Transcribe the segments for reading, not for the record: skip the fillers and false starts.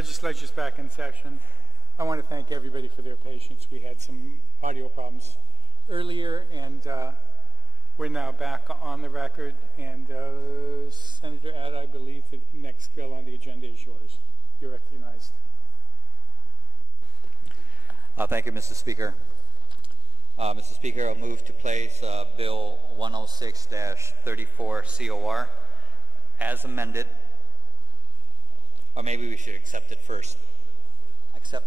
legislature's back in session. I want to thank everybody for their patience. We had some audio problems earlier, and we're now back on the record. And Senator Add, I believe the next bill on the agenda is yours. You're recognized. Thank you, Mr. Speaker. Mr. Speaker, I'll move to place Bill 106-34 COR as amended. Or maybe we should accept it first. Accept.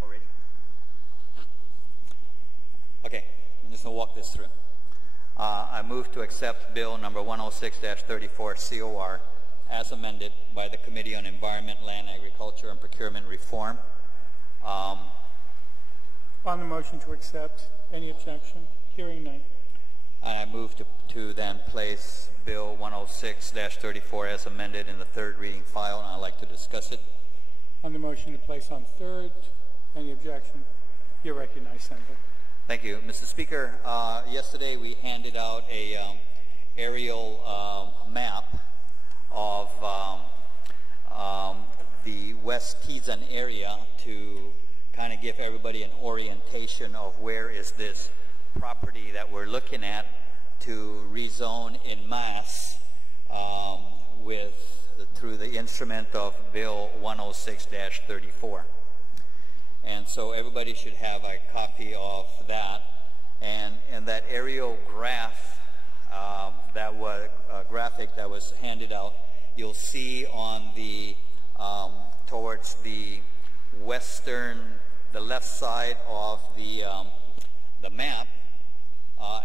Already? Okay, I'm just going to walk this through. I move to accept Bill number 106-34 COR as amended by the Committee on Environment, Land, Agriculture, and Procurement Reform. On the motion to accept, any objection? Hearing none. And I move to then place Bill 106-34 as amended in the third reading file, and I'd like to discuss it. On the motion to place on third, any objection? You're recognized, Senator. Thank you, Mr. Speaker. Yesterday we handed out a aerial map of the West Teason area to kind of give everybody an orientation of where is this property that we're looking at to rezone en masse through the instrument of Bill 106-34. And so everybody should have a copy of that. And that aerial graph, graphic that was handed out, you'll see on the towards the left side of the map,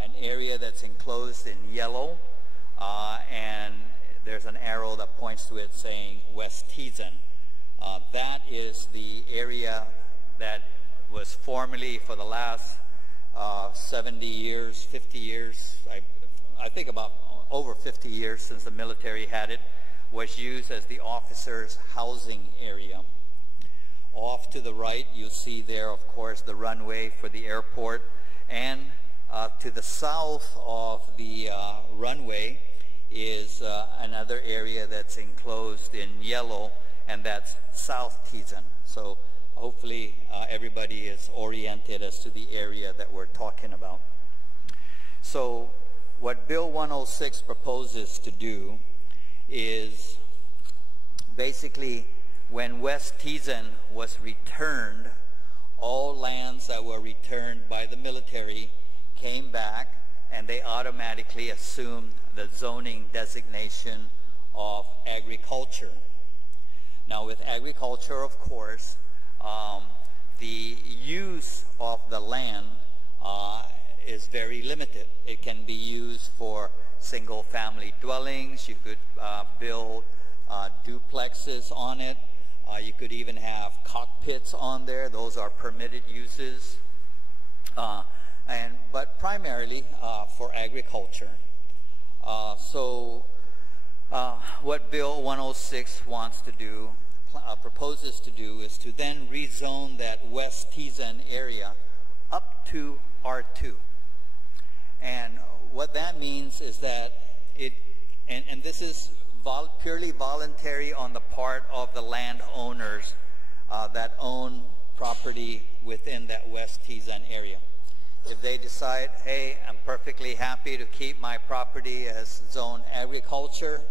an area that's enclosed in yellow, and there's an arrow that points to it saying West Teason. That is the area that was formerly, for the last 70 years, 50 years, I think about over 50 years since the military had it, was used as the officers' housing area. Off to the right, you'll see there, of course, the runway for the airport, and to the south of the runway is another area that's enclosed in yellow, and that's South Teason. So hopefully everybody is oriented as to the area that we're talking about. So what Bill 106 proposes to do is basically, when West Teason was returned, all lands that were returned by the military came back, and they automatically assumed the zoning designation of agriculture. Now, with agriculture, of course, the use of the land is very limited. It can be used for single-family dwellings. You could build duplexes on it. You could even have cockpits on there. Those are permitted uses. But primarily for agriculture. What Bill 106 wants to do, proposes to do, is to then rezone that West Teason area up to R2. And what that means is that and this is purely voluntary on the part of the landowners that own property within that West Teason area. If they decide, hey, I'm perfectly happy to keep my property as zone agriculture,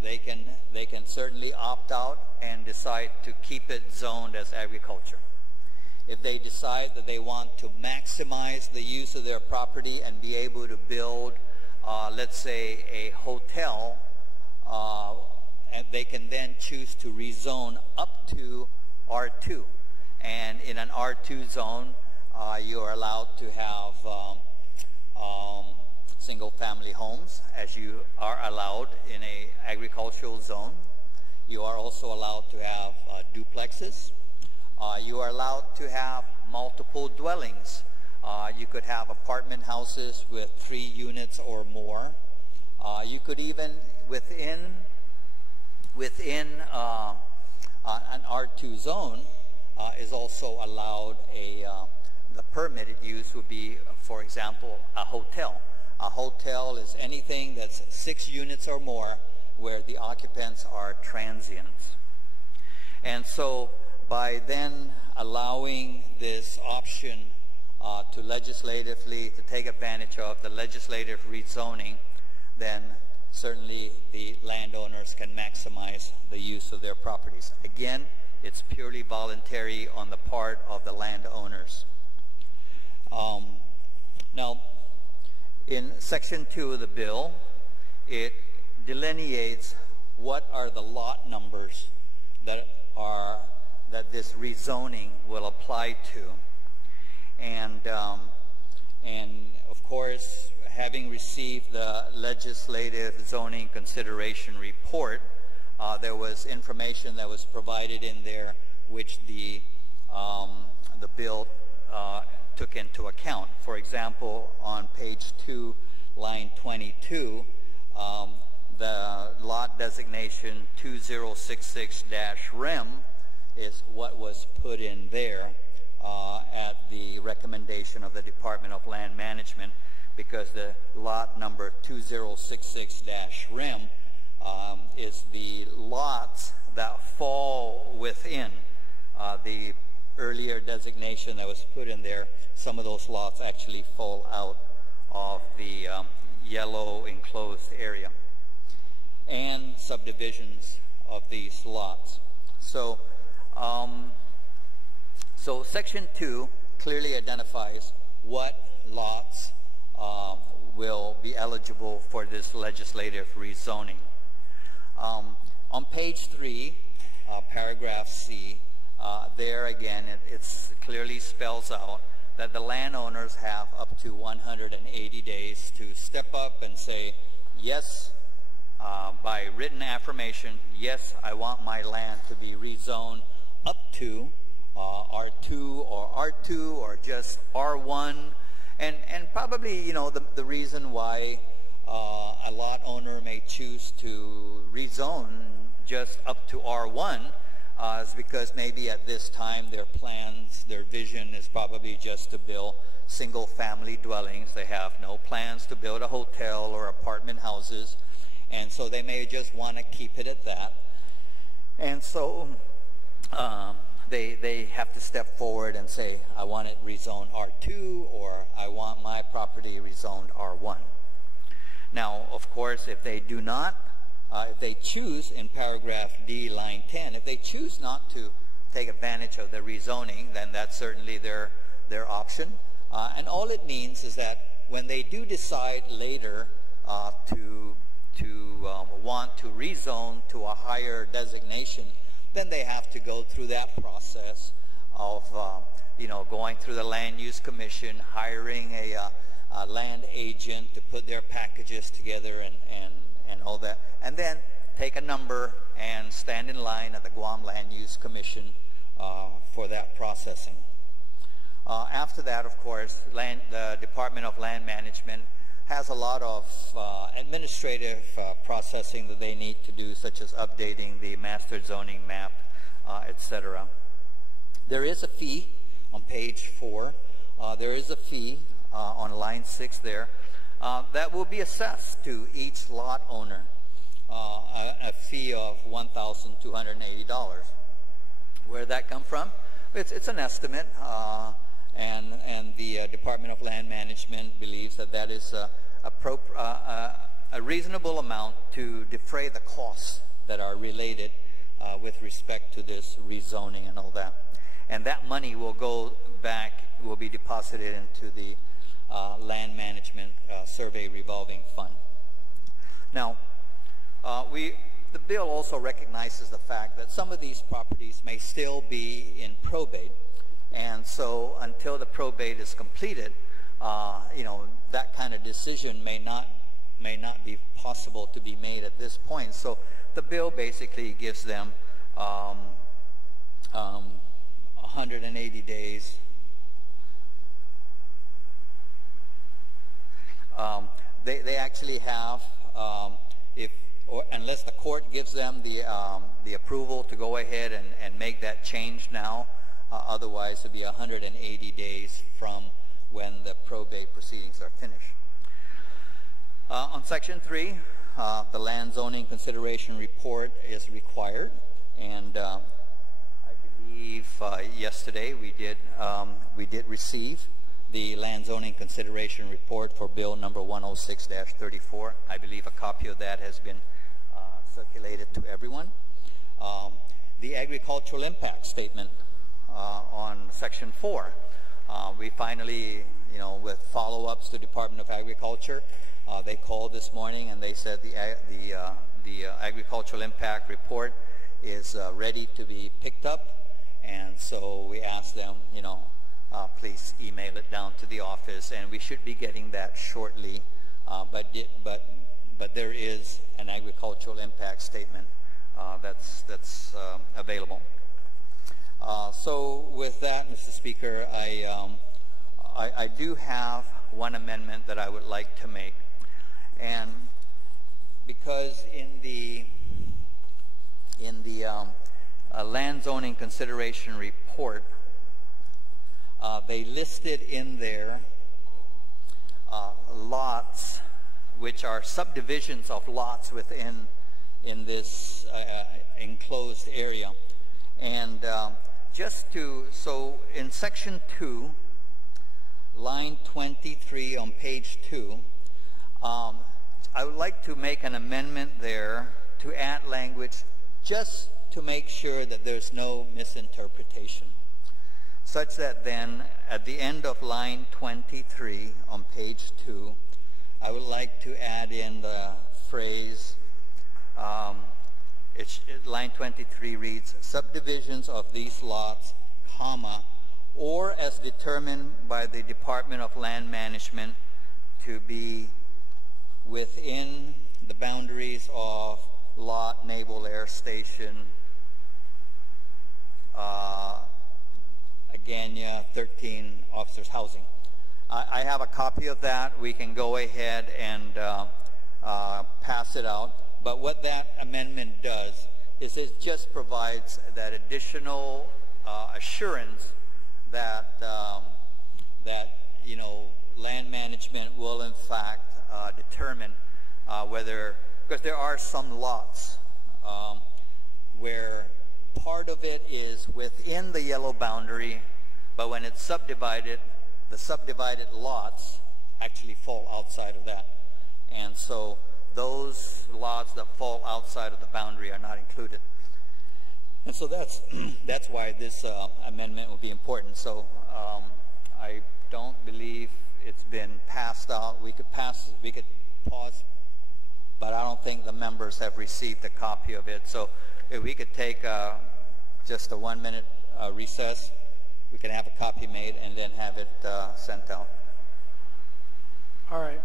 they can certainly opt out and decide to keep it zoned as agriculture. If they decide that they want to maximize the use of their property and be able to build, let's say, a hotel, and they can then choose to rezone up to R2. And in an R2 zone, you are allowed to have single-family homes, as you are allowed in an agricultural zone. You are also allowed to have duplexes. You are allowed to have multiple dwellings. You could have apartment houses with 3 units or more. You could even, within an R2 zone, is also allowed the permitted use would be, for example, a hotel. A hotel is anything that's 6 units or more where the occupants are transients. And so by then allowing this option to legislatively, to take advantage of the legislative rezoning, then certainly the landowners can maximize the use of their properties. Again, it's purely voluntary on the part of the landowners. Now, in Section 2 of the bill, it delineates what are the lot numbers that this rezoning will apply to. And of course, having received the legislative zoning consideration report, there was information that was provided in there which the bill took into account. For example, on page 2, line 22, the lot designation 2066-REM is what was put in there at the recommendation of the Department of Land Management, because the lot number 2066-REM is the lots that fall within the earlier designation that was put in there. Some of those lots actually fall out of the yellow enclosed area, and subdivisions of these lots. So, so Section 2 clearly identifies what lots will be eligible for this legislative rezoning. On page 3, paragraph C, there again it clearly spells out that the landowners have up to 180 days to step up and say, yes, by written affirmation, yes, I want my land to be rezoned up to R2 or R2 or just R1. And probably, you know, the reason why a lot owner may choose to rezone just up to R1 is because maybe at this time their plans, their vision is probably just to build single-family dwellings. They have no plans to build a hotel or apartment houses, and so they may just want to keep it at that. And so they have to step forward and say, I want it rezoned R2, or I want my property rezoned R1. Now, of course, if they do not, if they choose in paragraph D, line 10, if they choose not to take advantage of the rezoning, then that's certainly their option. And all it means is that when they do decide later to want to rezone to a higher designation, then they have to go through that process of going through the Land Use Commission, hiring a land agent to put their packages together and all that, and then take a number and stand in line at the Guam Land Use Commission for that processing. After that, of course, the Department of Land Management has a lot of administrative processing that they need to do, such as updating the master zoning map, etc. There is a fee on page 4. There is a fee on line 6 there that will be assessed to each lot owner, a fee of $1,280. Where did that come from? It's an estimate, and the Department of Land Management believes that that is a reasonable amount to defray the costs that are related with respect to this rezoning and all that. And that money will go back, will be deposited into the Land Management Survey Revolving Fund. Now, the bill also recognizes the fact that some of these properties may still be in probate, and so until the probate is completed, that kind of decision may not be possible to be made at this point. So the bill basically gives them 180 days. They actually have, unless the court gives them the approval to go ahead and make that change now, otherwise it'll be 180 days from when the probate proceedings are finished. On Section 3, the land zoning consideration report is required, and I believe yesterday we did receive the land zoning consideration report for bill number 106-34. I believe a copy of that has been circulated to everyone. The agricultural impact statement on section 4. We finally, with follow-ups to Department of Agriculture, they called this morning and they said the agricultural impact report is ready to be picked up, and so we asked them, please email it down to the office, and we should be getting that shortly. But there is an agricultural impact statement that's available. So with that, Mr. Speaker, I do have one amendment that I would like to make, and because in the land zoning consideration report, they listed in there lots which are subdivisions of lots within this enclosed area. And so in section 2, line 23 on page 2, I would like to make an amendment there to add language just to make sure that there's no misinterpretation, such that then at the end of line 23 on page 2, I would like to add in the phrase, line 23 reads, subdivisions of these lots, comma, or as determined by the Department of Land Management to be within the boundaries of lot Naval Air Station, Agania 13 Officers Housing. I have a copy of that. We can go ahead and pass it out. But what that amendment does is it just provides that additional assurance that land management will in fact determine whether, because there are some lots where part of it is within the yellow boundary, but when it's subdivided, the subdivided lots actually fall outside of that. And so those lots that fall outside of the boundary are not included. And so that's why this amendment will be important. So I don't believe it's been passed out. We could pause, but I don't think the members have received a copy of it. So if we could take just a 1-minute recess, we can have a copy made and then have it sent out. All right.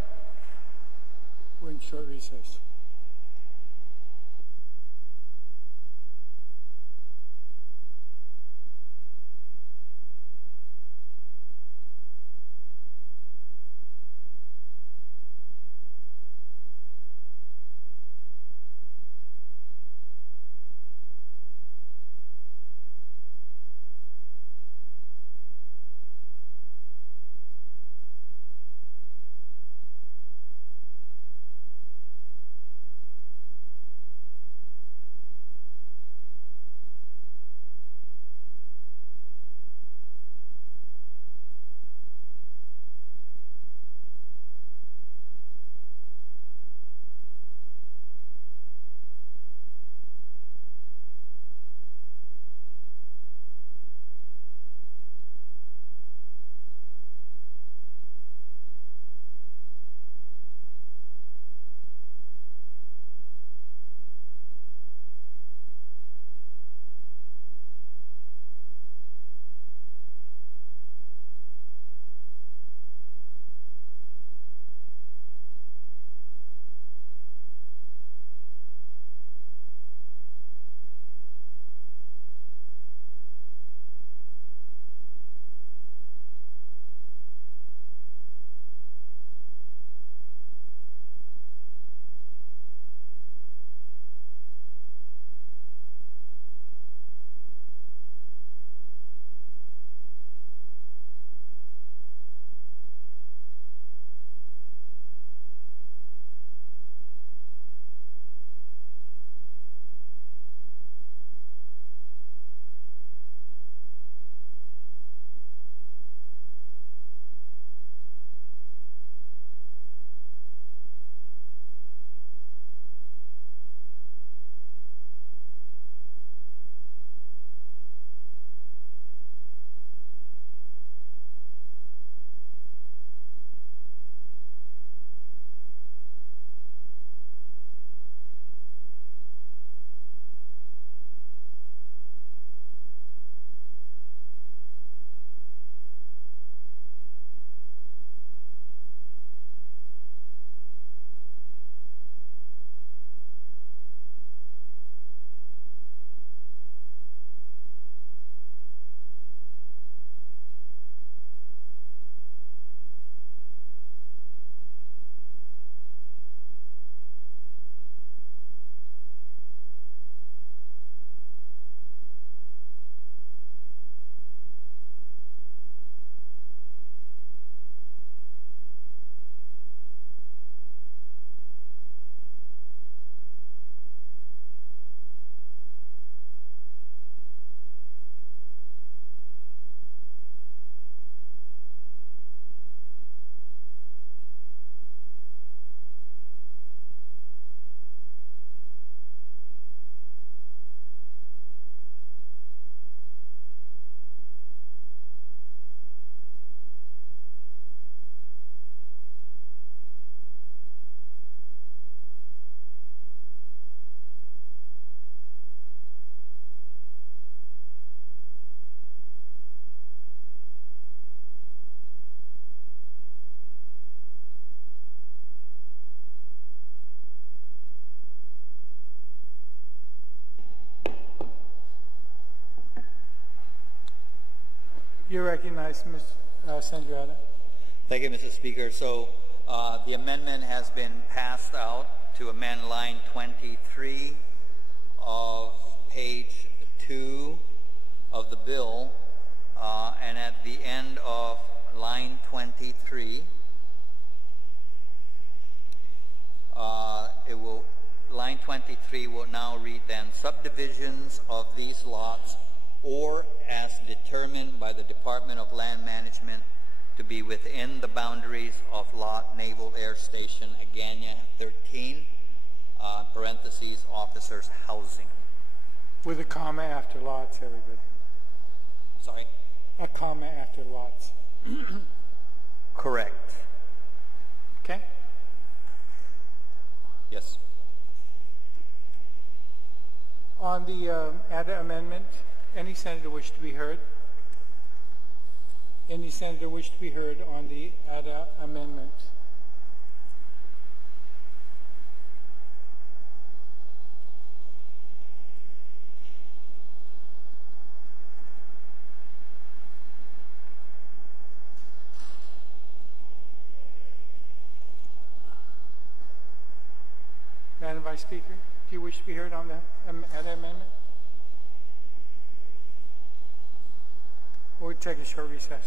We're in short recess. You're recognized, Ms. Senator Adda. Thank you, Mr. Speaker. So the amendment has been passed out to amend line 23 of page 2 of the bill, and at the end of line 23, line 23 will now read then, subdivisions of these lots or as determined by the Department of Land Management to be within the boundaries of Lot Naval Air Station Agana 13, parentheses, officers' housing. With a comma after lots, everybody. Sorry? A comma after lots. Correct. Okay? Yes. On the Adda amendment, any senator wish to be heard? Any senator wish to be heard on the Adda amendment? Madam Vice Speaker, do you wish to be heard on the Adda amendment? We'll take a short recess.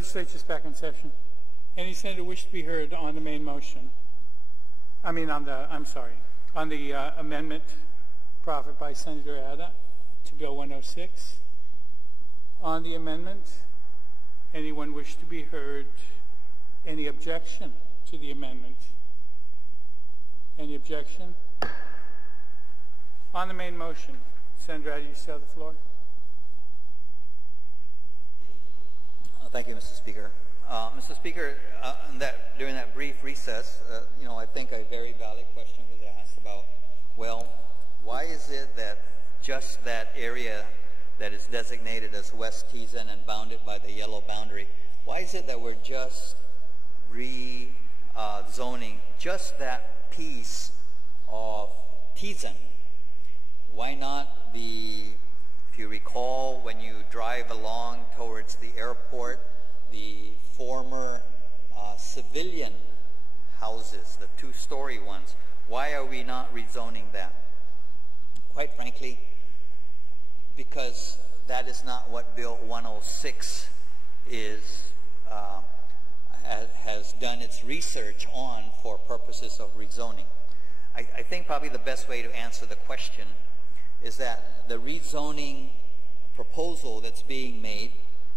Legislature's back in session. Any senator wish to be heard on the main motion? On the amendment proffered by Senator Adda to Bill 106. On the amendment, anyone wish to be heard? Any objection to the amendment? Any objection? On the main motion, Senator Adda, you still have the floor. Thank you, Mr. Speaker. Mr. Speaker, during that brief recess, I think a very valid question was asked about, well, why is it that just that area that is designated as West Teason and bounded by the yellow boundary, why is it that we're just zoning just that piece of Teason? Why not if you recall, when you drive along towards the airport, the former civilian houses, the two-story ones, why are we not rezoning that? Quite frankly, because that is not what Bill 106 has done its research on for purposes of rezoning. I think probably the best way to answer the question is that the rezoning proposal that's being made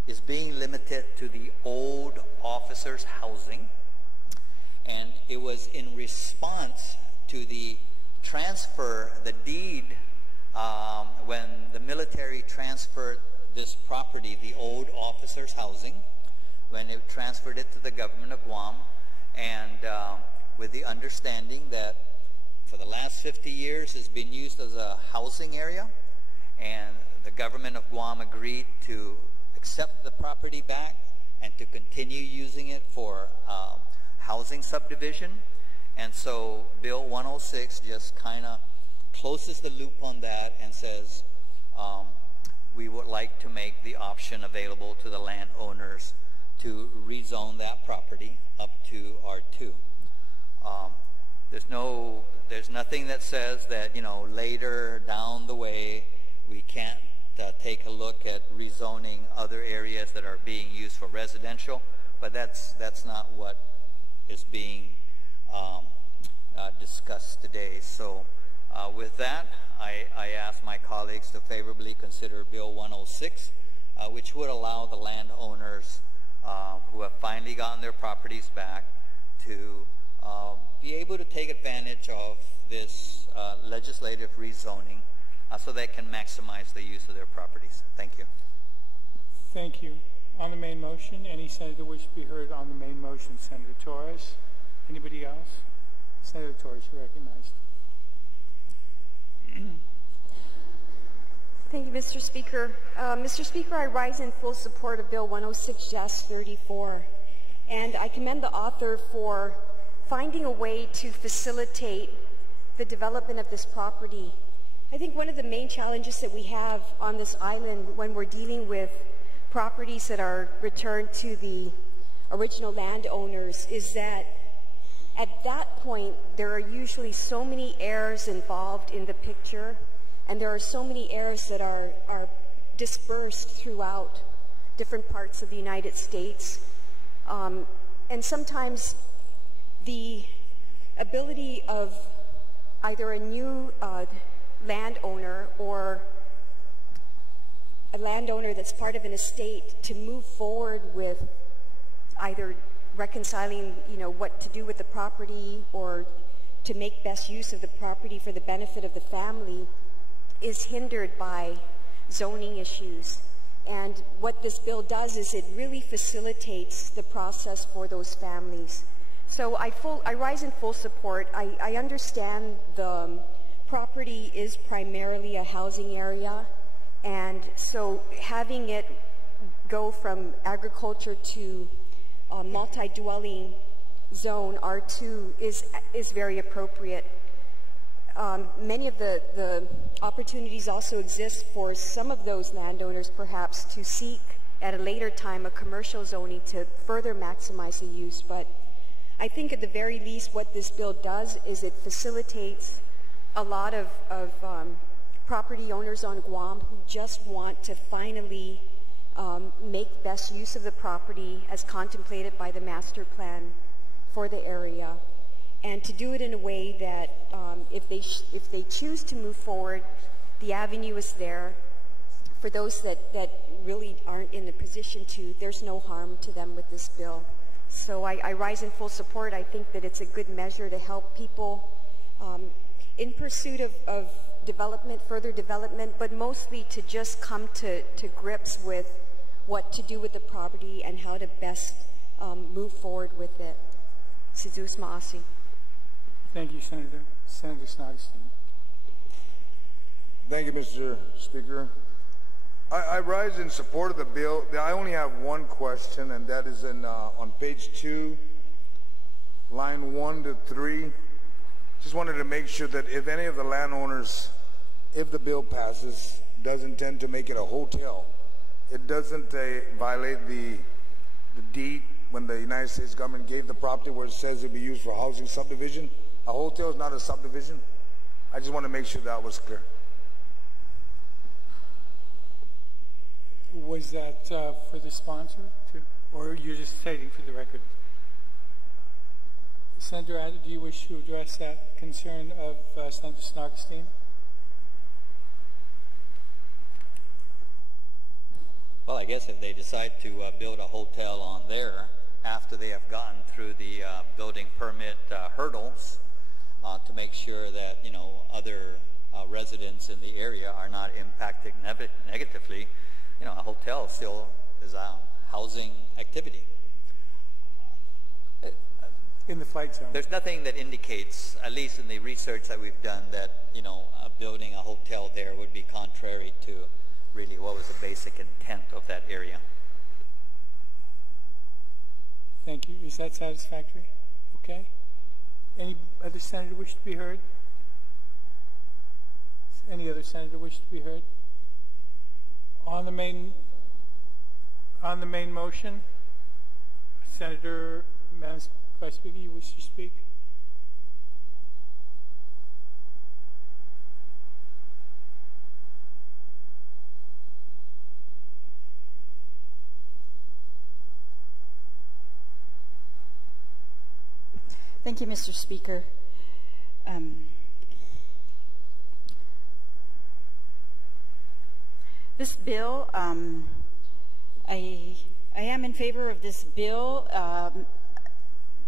is being limited to the old officers' housing, and it was in response to the transfer, the deed, when the military transferred this property, the old officers' housing, when it transferred it to the government of Guam, and with the understanding that for the last 50 years it's been used as a housing area, and the government of Guam agreed to accept the property back and to continue using it for housing subdivision. And so Bill 106 just kind of closes the loop on that and says we would like to make the option available to the landowners to rezone that property up to R2. There's nothing that says that later down the way we can't take a look at rezoning other areas that are being used for residential, but that's not what is being discussed today. So with that, I ask my colleagues to favorably consider Bill 106, which would allow the landowners who have finally gotten their properties back to be able to take advantage of this legislative rezoning so they can maximize the use of their properties. Thank you. Thank you. On the main motion, any senator wish to be heard on the main motion? Senator Torres. Anybody else? Senator Torres, you recognized. Thank you, Mr. Speaker. Mr. Speaker, I rise in full support of Bill 106-34, and I commend the author for finding a way to facilitate the development of this property. I think one of the main challenges that we have on this island when we're dealing with properties that are returned to the original landowners is that at that point there are usually so many heirs involved in the picture, and there are so many heirs that are dispersed throughout different parts of the United States. And sometimes the ability of either a new landowner or a landowner that's part of an estate to move forward with either reconciling, what to do with the property or to make best use of the property for the benefit of the family is hindered by zoning issues. And what this bill does is it really facilitates the process for those families. So I rise in full support. I understand the property is primarily a housing area, and so having it go from agriculture to a multi-dwelling zone, R2, is very appropriate. Many of the opportunities also exist for some of those landowners perhaps to seek at a later time a commercial zoning to further maximize the use. But I think at the very least what this bill does is it facilitates a lot of property owners on Guam who just want to finally make best use of the property as contemplated by the master plan for the area, and to do it in a way that if they choose to move forward, the avenue is there. For those that really aren't in the position to, there's no harm to them with this bill. So I rise in full support. I think that it's a good measure to help people in pursuit of development, further development, but mostly to just come to grips with what to do with the property and how to best move forward with it. Sizuz Maasi. Thank you, Senator. Senator Snodestein. Thank you, Mr. Speaker. I rise in support of the bill. I only have one question, and that is on page 2, line 1 to 3. Just wanted to make sure that if any of the landowners, if the bill passes, does intend to make it a hotel, it doesn't violate the deed when the United States government gave the property where it says it'll be used for housing subdivision. A hotel is not a subdivision. I just want to make sure that was clear. Was that for the sponsor, or you're just stating for the record? Senator Adler, do you wish to address that concern of Senator Snodestein? Well, I guess if they decide to build a hotel on there after they have gotten through the building permit hurdles to make sure that other residents in the area are not impacted negatively, a hotel still is a housing activity. In the flight zone. There's nothing that indicates, at least in the research that we've done, that building a hotel there would be contrary to really what was the basic intent of that area. Thank you. Is that satisfactory? Okay. Any other senator wish to be heard? Any other senator wish to be heard? On the main motion, Senator, Madam Vice Speaker, you wish to speak? Thank you, Mr. Speaker. This bill, I am in favor of this bill.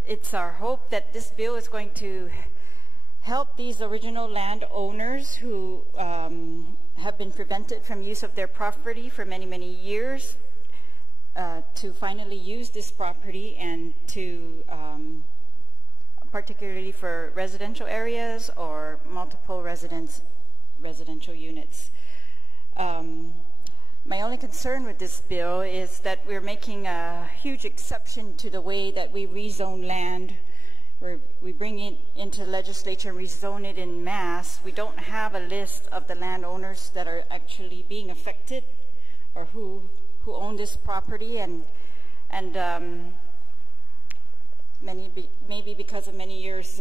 It's our hope that this bill is going to help these original landowners who have been prevented from use of their property for many, many years to finally use this property, and to particularly for residential areas or multiple residential units. My only concern with this bill is that we're making a huge exception to the way that we rezone land. We bring it into the legislature and rezone it en masse. We don't have a list of the landowners that are actually being affected or who own this property, and maybe because of many years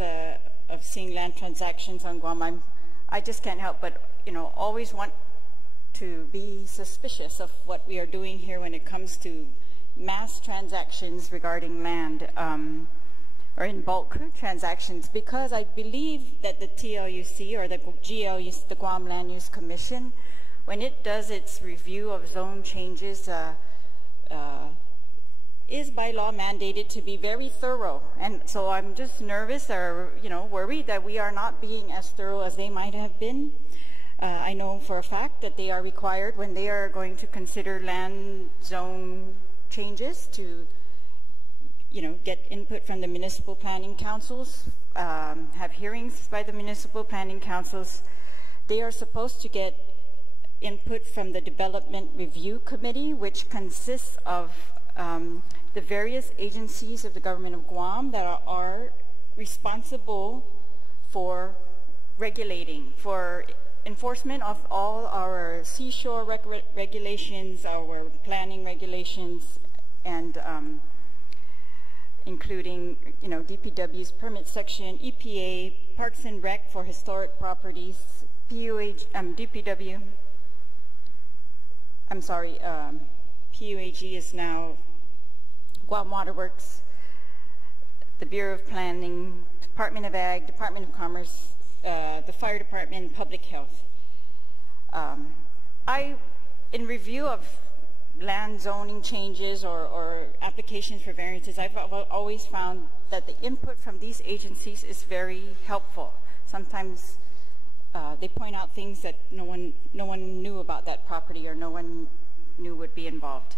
of seeing land transactions on Guam, I just can't help but always want to be suspicious of what we are doing here when it comes to mass transactions regarding land, or in bulk transactions, because I believe that the TLUC, or the GLUC, the Guam Land Use Commission, when it does its review of zone changes, is by law mandated to be very thorough. And so I'm just nervous or worried that we are not being as thorough as they might have been. I know for a fact that they are required, when they are going to consider land zone changes, to get input from the municipal planning councils, have hearings by the municipal planning councils. They are supposed to get input from the Development Review Committee, which consists of the various agencies of the government of Guam that are responsible for regulating, for enforcement of all our seashore regulations, our planning regulations, and including DPW's permit section, EPA, Parks and Rec for historic properties, DPW, PUAG is now Guam Waterworks, the Bureau of Planning, Department of Ag, Department of Commerce, the Fire Department, Public Health. In review of land zoning changes or applications for variances, I've always found that the input from these agencies is very helpful. Sometimes they point out things that no one knew about that property or no one knew would be involved.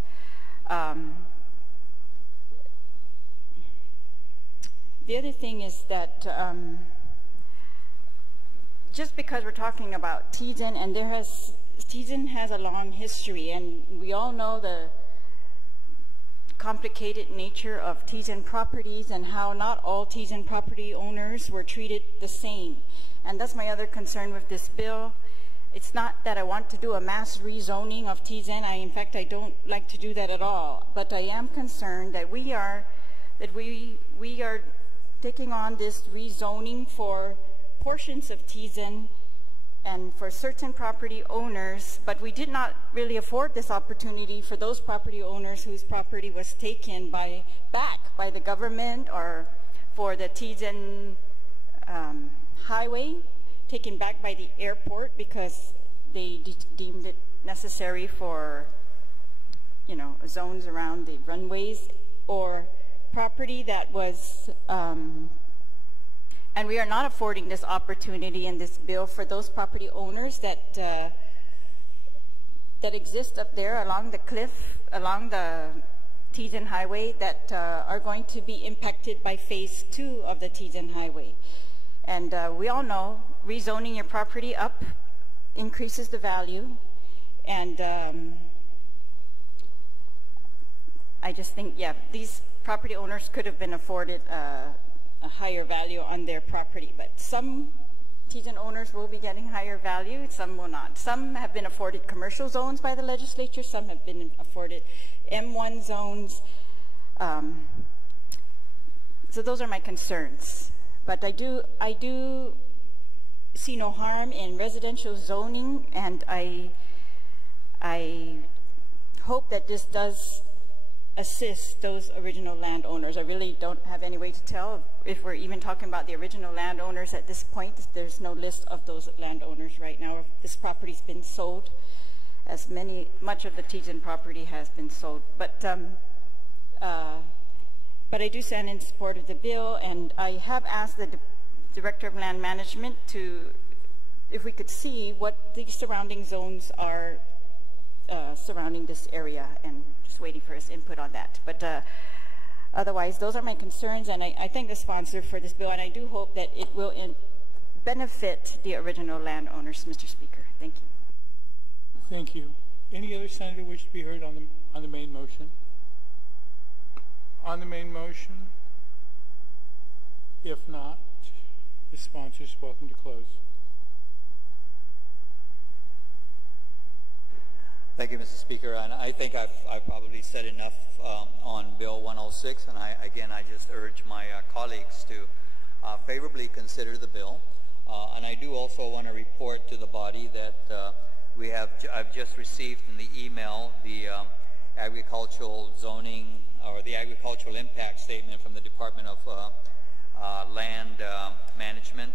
The other thing is that just because we're talking about Tizen, and Tizen has a long history, and we all know the complicated nature of Tizen properties and how not all Tizen property owners were treated the same. And that's my other concern with this bill. It's not that I want to do a mass rezoning of Tizen. In fact, I don't like to do that at all. But I am concerned that we are taking on this rezoning for portions of Tizen and for certain property owners, but we did not really afford this opportunity for those property owners whose property was taken back by the government, or for the Tizen highway taken back by the airport because they deemed it necessary for, zones around the runways, or property that was, and we are not affording this opportunity in this bill for those property owners that exist up there along the cliff, along the Tizen Highway, that are going to be impacted by phase 2 of the Tizen Highway. And we all know rezoning your property up increases the value, and I just think, these property owners could have been afforded a higher value on their property, but some Tizen owners will be getting higher value, some will not. Some have been afforded commercial zones by the legislature, some have been afforded M1 zones. So those are my concerns. But I do see no harm in residential zoning, and I hope that this does assist those original landowners. I really don't have any way to tell if we're even talking about the original landowners at this point. There's no list of those landowners right now. This property's been sold, as much of the Tizen property has been sold. But I do stand in support of the bill, and I have asked the Director of Land Management if we could see what the surrounding zones are surrounding this area, and just waiting for his input on that. But otherwise, those are my concerns, and I thank the sponsor for this bill, and I do hope that it will benefit the original landowners, Mr. Speaker. Thank you. Thank you. Any other senator wish to be heard on the main motion? On the main motion? If not, the sponsor is welcome to close. Thank you, Mr. Speaker. And I think I've probably said enough on Bill 106, and I just urge my colleagues to favorably consider the bill. And I do also want to report to the body that I've just received in the email the agricultural zoning, or the agricultural impact statement from the Department of Land Management,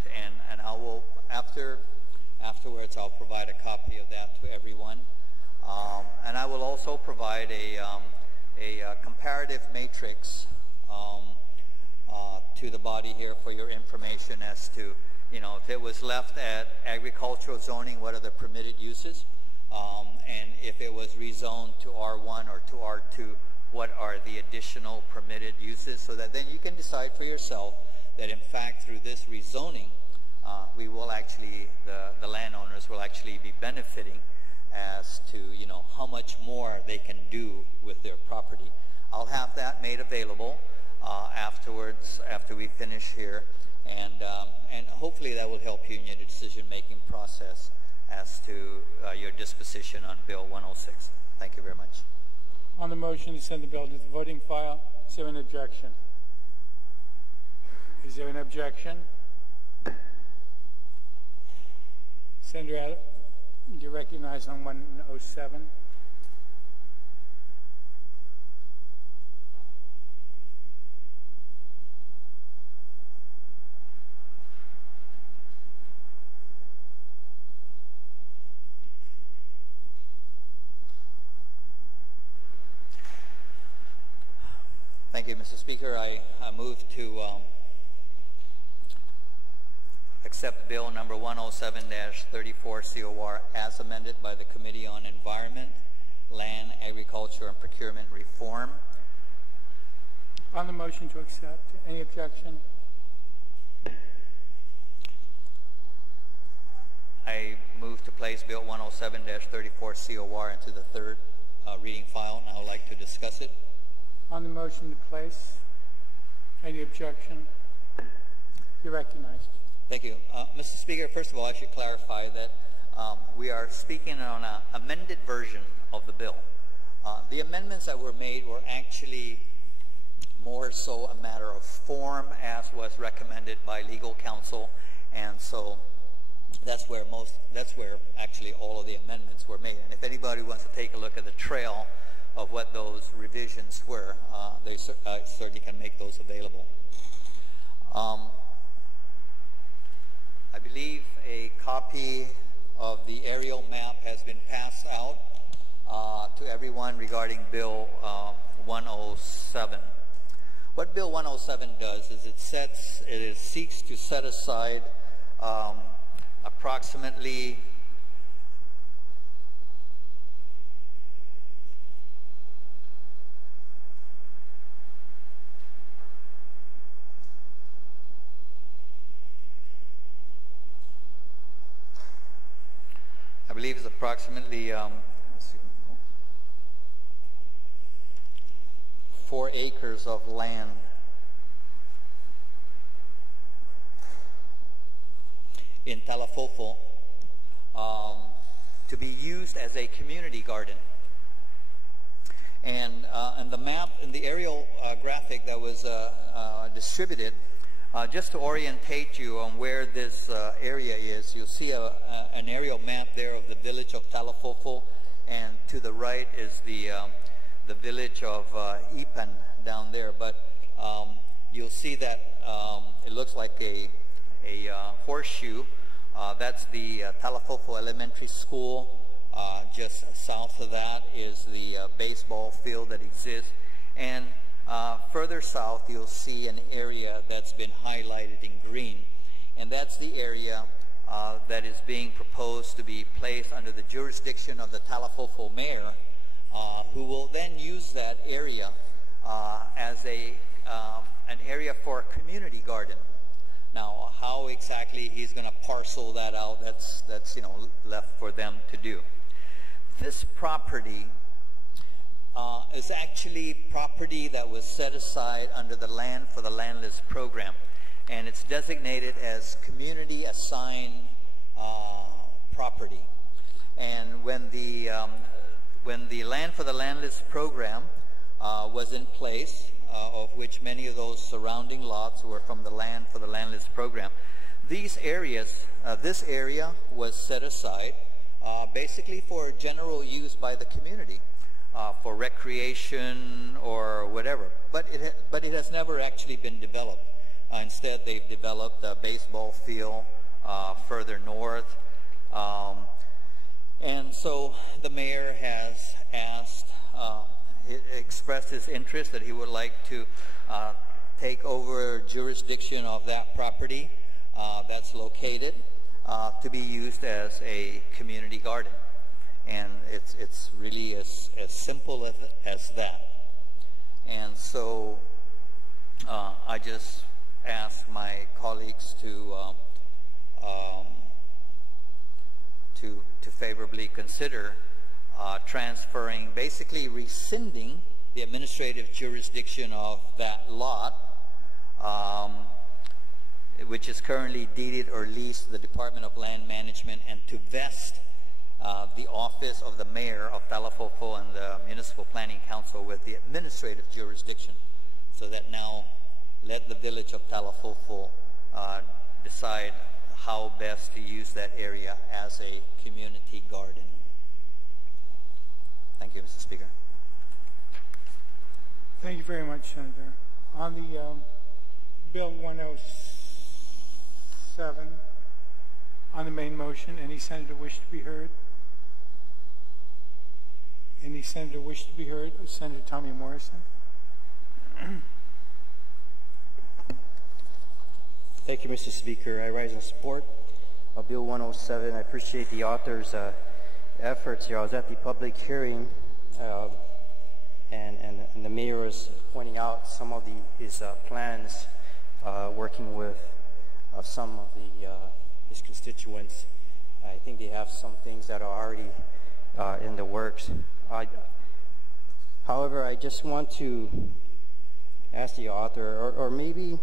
and I will afterwards I'll provide a copy of that to everyone. And I will also provide a comparative matrix to the body here for your information as to, if it was left at agricultural zoning, what are the permitted uses? And if it was rezoned to R1 or to R2, what are the additional permitted uses? So that then you can decide for yourself that in fact through this rezoning, we will actually, the landowners will actually be benefiting as to how much more they can do with their property. I'll have that made available afterwards, after we finish here, and hopefully that will help you in your decision-making process as to your disposition on Bill 106. Thank you very much. On the motion to send the bill to the voting file, is there an objection? Is there an objection? Senator Adams, you're recognized on 107. Thank you, Mr. Speaker. I move to accept Bill number 107-34 COR as amended by the Committee on Environment, Land, Agriculture, and Procurement Reform. On the motion to accept, any objection? I move to place Bill 107-34 COR into the third reading file, and I would like to discuss it. On the motion to place, any objection? You're recognized. Thank you. Mr. Speaker, first of all, I should clarify that we are speaking on an amended version of the bill. The amendments that were made were actually more so a matter of form, as was recommended by legal counsel, and so that's where actually all of the amendments were made. And if anybody wants to take a look at the trail of what those revisions were, they certainly can make those available. I believe a copy of the aerial map has been passed out to everyone regarding Bill 107. What Bill 107 does is it seeks to set aside approximately I believe it's approximately 4 acres of land in Talafofo to be used as a community garden. And the map in the aerial graphic that was distributed, just to orientate you on where this area is, you'll see an aerial map there of the village of Talafofo, and to the right is the village of Ipan down there. But you'll see that it looks like a horseshoe. That's the Talafofo Elementary School. Just south of that is the baseball field that exists. And further south, you'll see an area that's been highlighted in green. And that's the area that is being proposed to be placed under the jurisdiction of the Talafofo mayor, who will then use that area as an area for a community garden. Now, how exactly he's going to parcel that out, that's left for them to do. This property is actually property that was set aside under the Land for the Landless program, and it's designated as community assigned property. And when the Land for the Landless program was in place, of which many of those surrounding lots were from the Land for the Landless program, these areas, this area was set aside basically for general use by the community, for recreation or whatever. But it has never actually been developed. Instead, they've developed a baseball field further north. And so the mayor has asked, expressed his interest that he would like to take over jurisdiction of that property that's located to be used as a community garden. And it's really as simple as that. And so I just ask my colleagues to favorably consider transferring, basically rescinding the administrative jurisdiction of that lot, which is currently deeded or leased to the Department of Land Management, and to vest the office of the mayor of Talafofo and the Municipal Planning Council with the administrative jurisdiction, so that now let the village of Talafofo decide how best to use that area as a community garden. Thank you, Mr. Speaker. Thank you very much, Senator. On the Bill 107, on the main motion, any senator wish to be heard? Any senator wish to be heard? Senator Tommy Morrison. Thank you, Mr. Speaker. I rise in support of Bill 107. I appreciate the author's efforts here. I was at the public hearing, and the mayor was pointing out some of his plans, working with some of his constituents. I think they have some things that are already in the works. However, I just want to ask the author, or maybe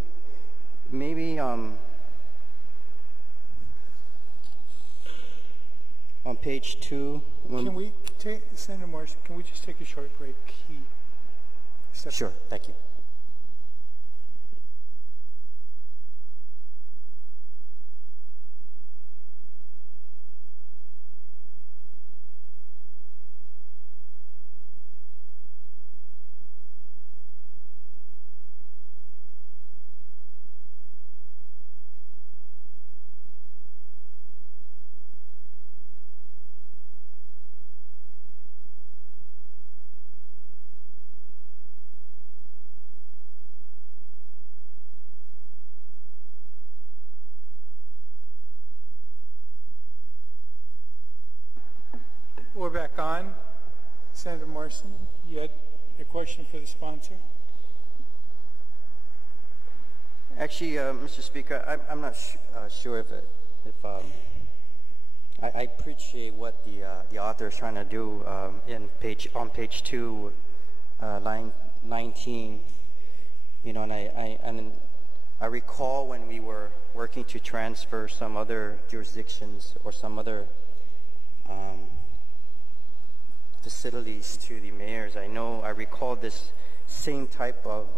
on page 2. Can we take, Senator Morrison, can we just take a short break? Sure, thank you. We're back on. Senator Morrison, you had a question for the sponsor? Actually, Mr. Speaker, I'm not sure if I appreciate what the author is trying to do on page 2, line 19. You know, and I recall when we were working to transfer some other jurisdictions or some other facilities to the mayors. I recall this same type of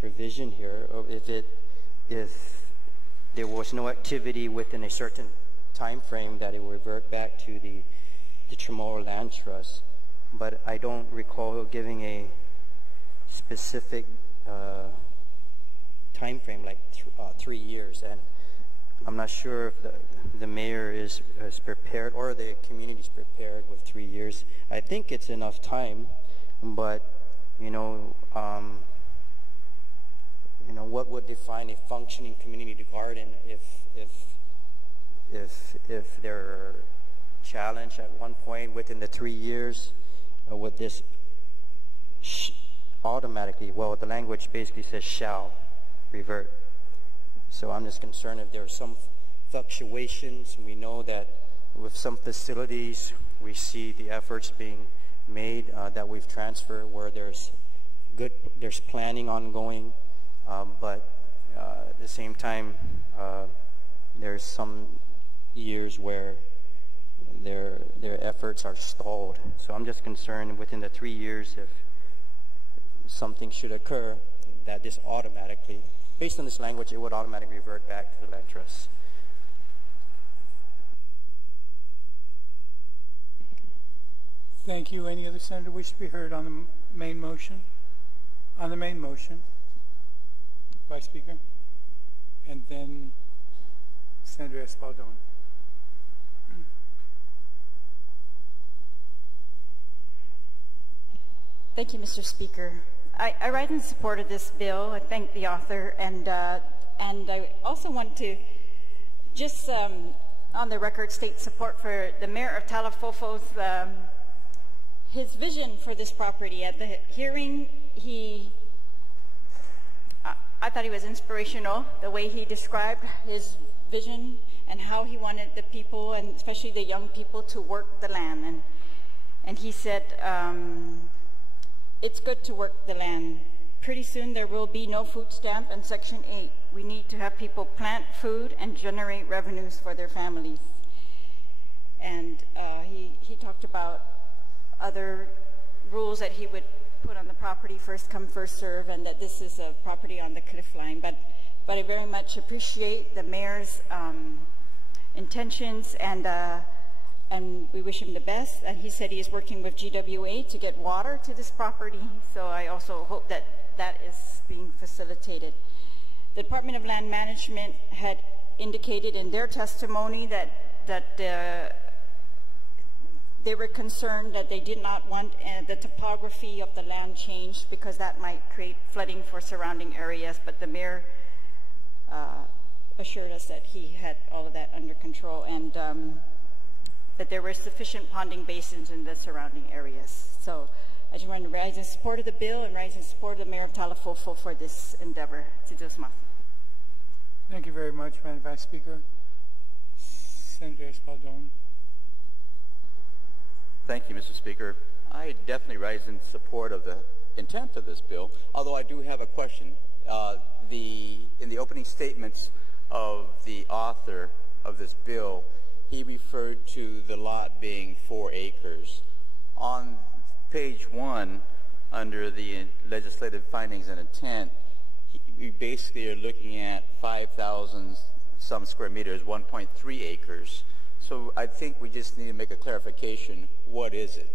provision here. If there was no activity within a certain time frame, that it would revert back to the Chamorro Land Trust. But I don't recall giving a specific time frame, like 3 years. And I'm not sure if the mayor is prepared or the community is prepared with 3 years. I think it's enough time, but what would define a functioning community garden if they're challenged at one point within the 3 years? Would this automatically? Well, the language basically says shall revert. So I'm just concerned if there are some fluctuations. We know that with some facilities, we see the efforts being made that we've transferred where there's planning ongoing, but at the same time, there's some years where their efforts are stalled. So I'm just concerned within the 3 years if something should occur that this automatically, based on this language, it would automatically revert back to the land trust. Thank you. Any other senator wish to be heard on the main motion? On the main motion, Vice Speaker, and then Senator Espaldon. Thank you, Mr. Speaker. I rise in support of this bill. I thank the author, and I also want to just on the record state support for the mayor of Talafofo's his vision for this property. At the hearing, I thought he was inspirational, the way he described his vision and how he wanted the people, and especially the young people, to work the land. And he said, it's good to work the land. Pretty soon there will be no food stamp and Section 8. We need to have people plant food and generate revenues for their families. And he talked about other rules that he would put on the property, first come, first serve, and that this is a property on the cliff line. But I very much appreciate the mayor's intentions, and we wish him the best. And he said he is working with GWA to get water to this property, so I also hope that that is being facilitated. The Department of Land Management had indicated in their testimony that They were concerned that they did not want the topography of the land changed because that might create flooding for surrounding areas, but the mayor assured us that he had all of that under control and that there were sufficient ponding basins in the surrounding areas. So I just want to rise in support of the bill and rise in support of the Mayor of Talafofo for this endeavor. Thank you very much, Madam Vice Speaker. Senator Espaldon. Thank you, Mr. Speaker. I definitely rise in support of the intent of this bill, although I do have a question. In the opening statements of the author of this bill, he referred to the lot being 4 acres. On page 1, under the legislative findings and intent, we basically are looking at 5,000 some square meters, 1.3 acres. So I think we just need to make a clarification. What is it?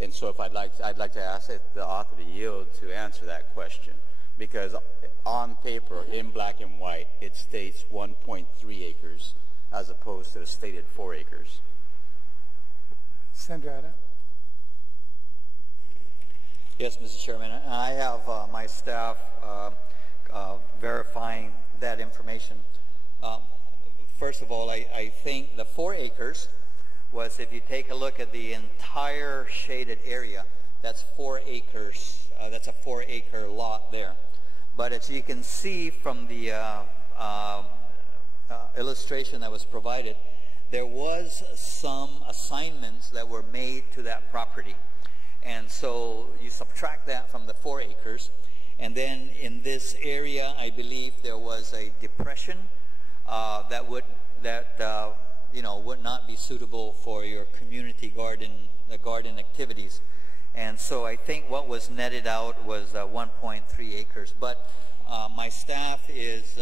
And so if I'd like to ask the author to yield to answer that question, because on paper, in black and white, it states 1.3 acres as opposed to the stated 4 acres. Senator. Yes, Mr. Chairman, and I have my staff verifying that information. First of all, I think the 4 acres was, if you take a look at the entire shaded area, that's 4 acres. That's a 4-acre lot there. But as you can see from the illustration that was provided, there was some assignments that were made to that property. And so you subtract that from the 4 acres, and then in this area, I believe there was a depression that would not be suitable for your community garden activities. And so I think what was netted out was 1.3 acres. But my staff is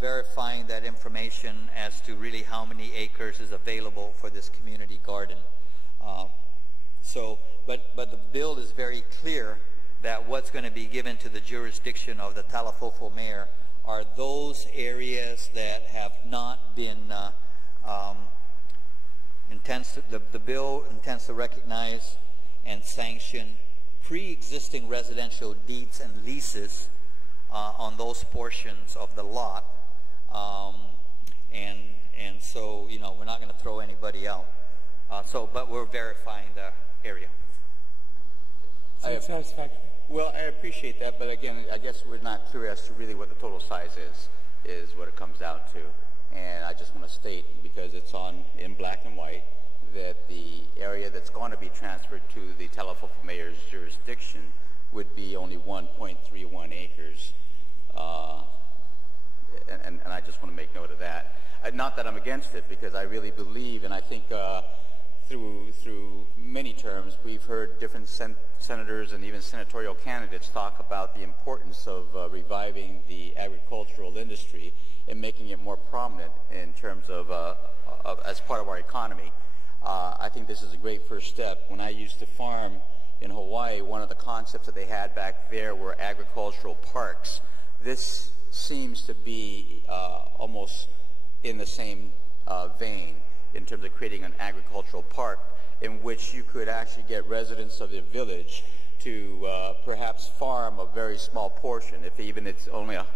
verifying that information as to really how many acres is available for this community garden. But the bill is very clear that what's going to be given to the jurisdiction of the Talafofo mayor are those areas that have not been, the bill intends to recognize and sanction pre-existing residential deeds and leases on those portions of the lot. And so, we're not going to throw anybody out. But we're verifying the area. Satisfactory. Well, I appreciate that, but again, I guess we're not clear as to really what the total size is what it comes down to. And I just want to state, because it's in black and white, that the area that's going to be transferred to the Talafofo mayor's jurisdiction would be only 1.31 acres. And I just want to make note of that. Not that I'm against it, because I really believe, and I think through many terms, we've heard different senators and even senatorial candidates talk about the importance of reviving the agricultural industry and making it more prominent in terms of as part of our economy. I think this is a great first step. When I used to farm in Hawaii, one of the concepts that they had back there were agricultural parks. This seems to be almost in the same vein in terms of creating an agricultural park in which you could actually get residents of the village to perhaps farm a very small portion. If even it's only a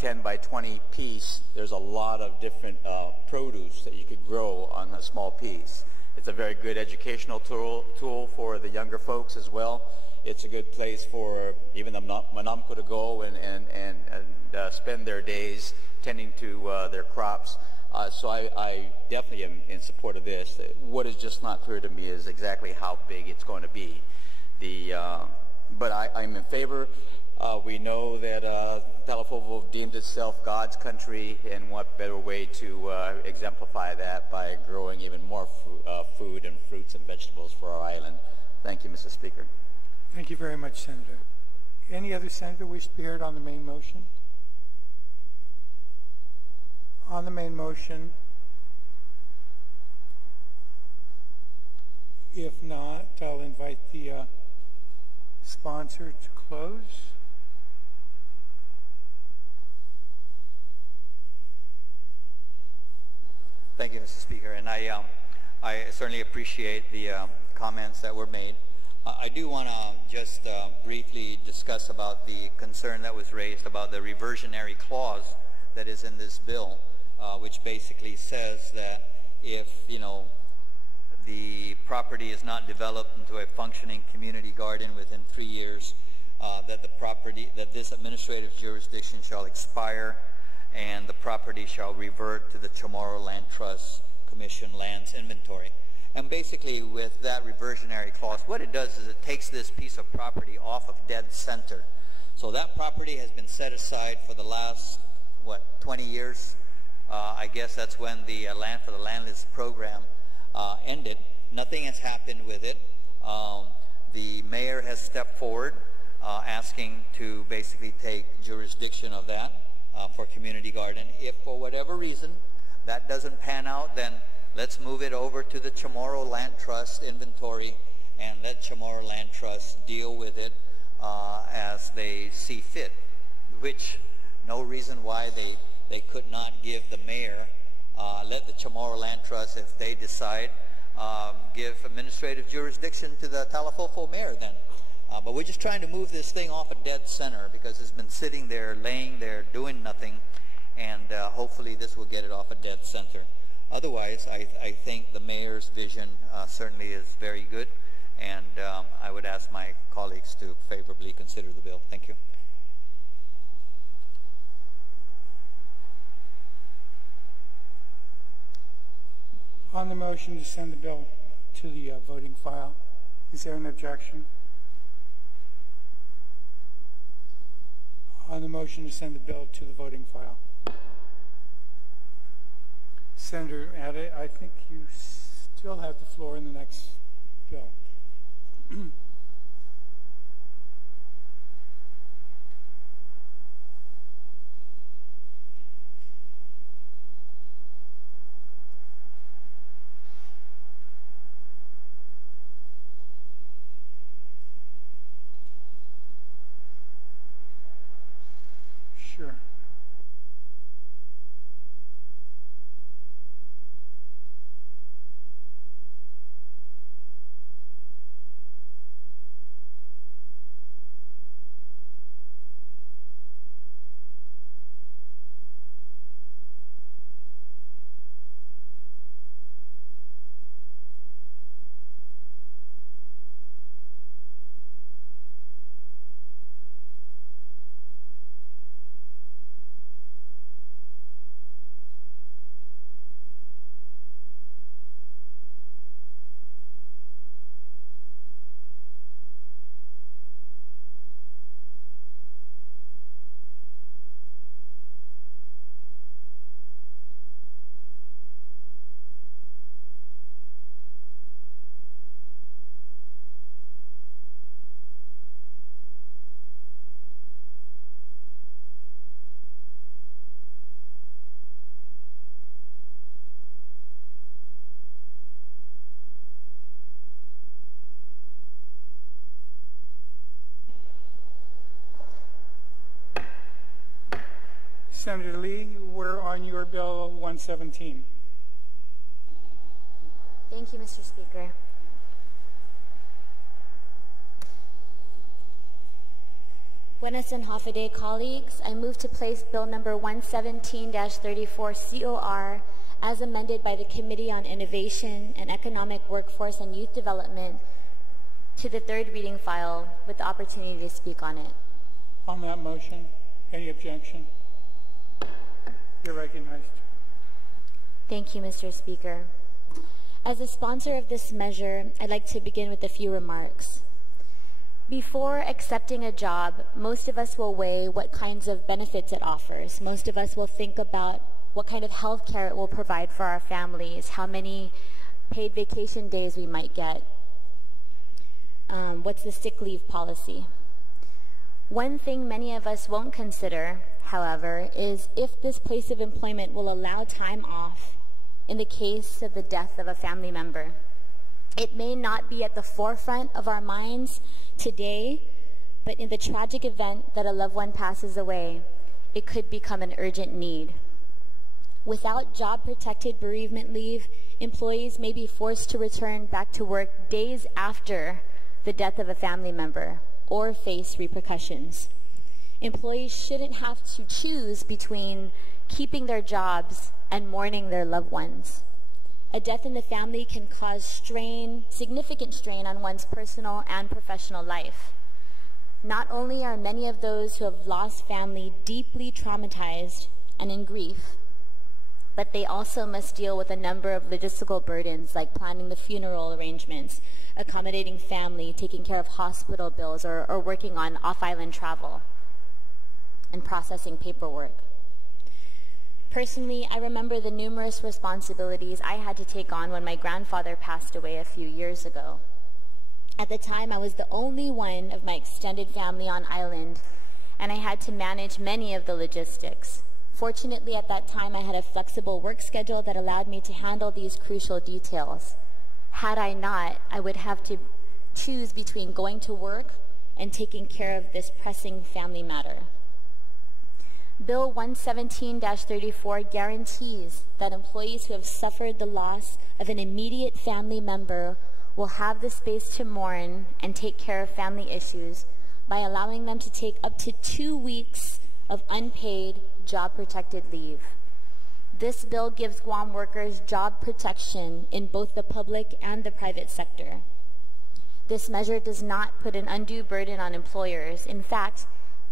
10 by 20 piece, there's a lot of different produce that you could grow on a small piece. It's a very good educational tool for the younger folks as well. It's a good place for even the Manamko to go and spend their days tending to their crops. So I definitely am in support of this. What is just not clear to me is exactly how big it's going to be. But I'm in favor. We know that Talafofo deems itself God's country, and what better way to exemplify that by growing even more food and fruits and vegetables for our island. Thank you, Mr. Speaker. Thank you very much, Senator. Any other senator wish to be heard on the main motion? On the main motion, if not, I'll invite the sponsor to close. Thank you, Mr. Speaker. And I certainly appreciate the comments that were made. I do want to just briefly discuss about the concern that was raised about the reversionary clause that is in this bill, which basically says that if, the property is not developed into a functioning community garden within 3 years, that this administrative jurisdiction shall expire and the property shall revert to the Chamorro Land Trust Commission lands inventory. And basically with that reversionary clause, what it does is it takes this piece of property off of dead center. So that property has been set aside for the last, 20 years? I guess that's when the Land for the Landless program ended. Nothing has happened with it. The mayor has stepped forward asking to basically take jurisdiction of that for community garden. If for whatever reason that doesn't pan out, then let's move it over to the Chamorro Land Trust inventory and let Chamorro Land Trust deal with it as they see fit, which no reason why they could not give the mayor, let the Chamorro Land Trust, if they decide, give administrative jurisdiction to the Talafofo mayor then. But we're just trying to move this thing off a dead center because it's been sitting there, laying there, doing nothing, and hopefully this will get it off a dead center. Otherwise, I think the mayor's vision certainly is very good, and I would ask my colleagues to favorably consider the bill. Thank you. On the motion to send the bill to the voting file, is there an objection? On the motion to send the bill to the voting file. Senator Addy, I think you still have the floor in the next bill. Sure. Senator Lee, we're on your bill 117. Thank you, Mr. Speaker. Buenas and Hafa colleagues, I move to place bill number 117-34 COR as amended by the Committee on Innovation and Economic Workforce and Youth Development to the third reading file with the opportunity to speak on it. On that motion, any objection? You're recognized. Thank you, Mr. Speaker. As a sponsor of this measure, I'd like to begin with a few remarks. Before accepting a job, most of us will weigh what kinds of benefits it offers. Most of us will think about what kind of health care it will provide for our families, how many paid vacation days we might get, what's the sick leave policy. One thing many of us won't consider, however, is if this place of employment will allow time off in the case of the death of a family member. It may not be at the forefront of our minds today, but in the tragic event that a loved one passes away, it could become an urgent need. Without job-protected bereavement leave, employees may be forced to return back to work days after the death of a family member or face repercussions. Employees shouldn't have to choose between keeping their jobs and mourning their loved ones. A death in the family can cause significant strain on one's personal and professional life. Not only are many of those who have lost family deeply traumatized and in grief, but they also must deal with a number of logistical burdens like planning the funeral arrangements, accommodating family, taking care of hospital bills, or working on off-island travel and processing paperwork. Personally, I remember the numerous responsibilities I had to take on when my grandfather passed away a few years ago. At the time, I was the only one of my extended family on island, and I had to manage many of the logistics. Fortunately, at that time, I had a flexible work schedule that allowed me to handle these crucial details. Had I not, I would have to choose between going to work and taking care of this pressing family matter. Bill 117-34 guarantees that employees who have suffered the loss of an immediate family member will have the space to mourn and take care of family issues by allowing them to take up to 2 weeks of unpaid job-protected leave. This bill gives Guam workers job protection in both the public and the private sector. This measure does not put an undue burden on employers. In fact,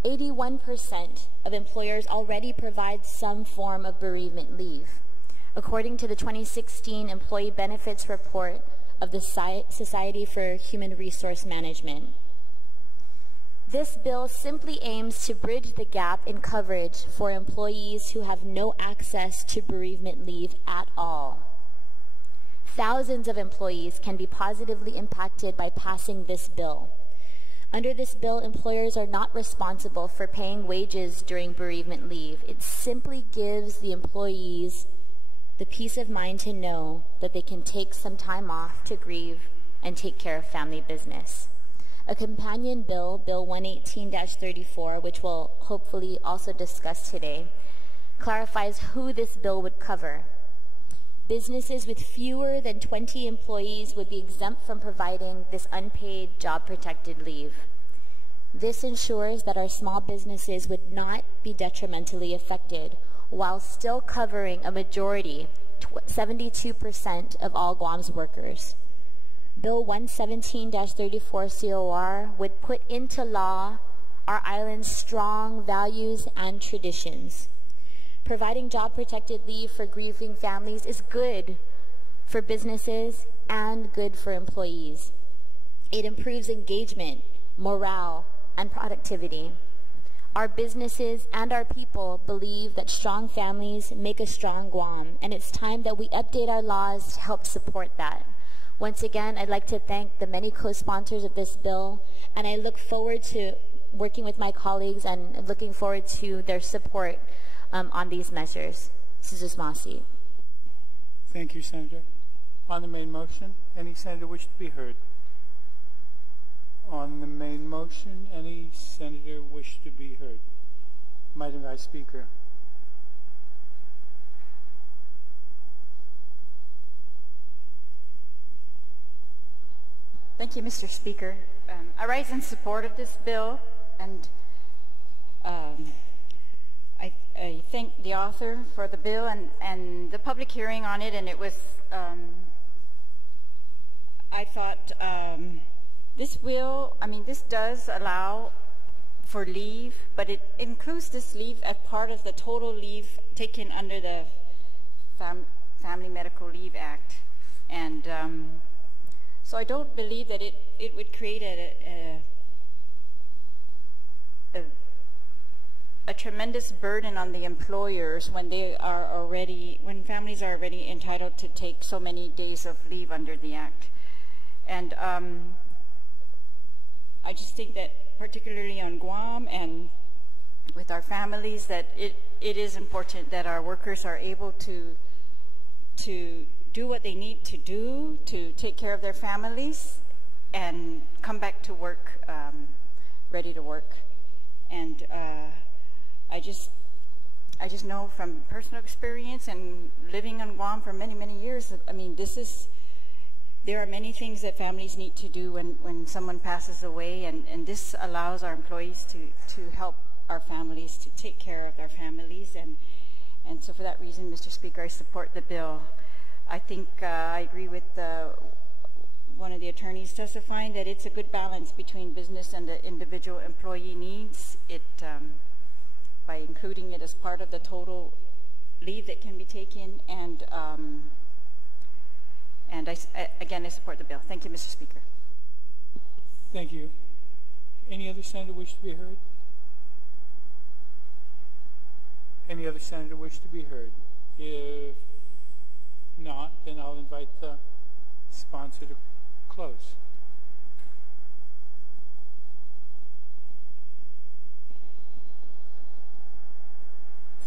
81% of employers already provide some form of bereavement leave, according to the 2016 Employee Benefits Report of the Society for Human Resource Management. This bill simply aims to bridge the gap in coverage for employees who have no access to bereavement leave at all. Thousands of employees can be positively impacted by passing this bill. Under this bill, employers are not responsible for paying wages during bereavement leave. It simply gives the employees the peace of mind to know that they can take some time off to grieve and take care of family business. A companion bill, Bill 118-34, which we'll hopefully also discuss today, clarifies who this bill would cover. Businesses with fewer than 20 employees would be exempt from providing this unpaid job-protected leave. This ensures that our small businesses would not be detrimentally affected while still covering a majority, 72% of all Guam's workers. Bill 117-34 COR would put into law our island's strong values and traditions. Providing job-protected leave for grieving families is good for businesses and good for employees. It improves engagement, morale, and productivity. Our businesses and our people believe that strong families make a strong Guam, and it's time that we update our laws to help support that. Once again, I'd like to thank the many co-sponsors of this bill, and I look forward to working with my colleagues and looking forward to their support on these measures. Mrs. Masi. Thank you, Senator. On the main motion, any senator wish to be heard? On the main motion, any senator wish to be heard? Madam Vice Speaker. Thank you, Mr. Speaker. I rise in support of this bill, and I thank the author for the bill and the public hearing on it, and it was, I thought this does allow for leave, but it includes this leave as part of the total leave taken under the Family Medical Leave Act. And so I don't believe that it would create a tremendous burden on the employers when families are already entitled to take so many days of leave under the act. And I just think that particularly on Guam and with our families, that it is important that our workers are able to do what they need to do to take care of their families and come back to work ready to work. And I just I just know from personal experience and living on Guam for many, many years, I mean, there are many things that families need to do when someone passes away, and this allows our employees to help our families, to take care of their families, and so for that reason, Mr. Speaker, I support the bill. I think I agree with one of the attorneys testifying that it's a good balance between business and the individual employee needs. By including it as part of the total leave that can be taken, and again, I support the bill. Thank you, Mr. Speaker. Thank you. Any other senator wish to be heard? Any other senator wish to be heard? If not, then I'll invite the sponsor to close.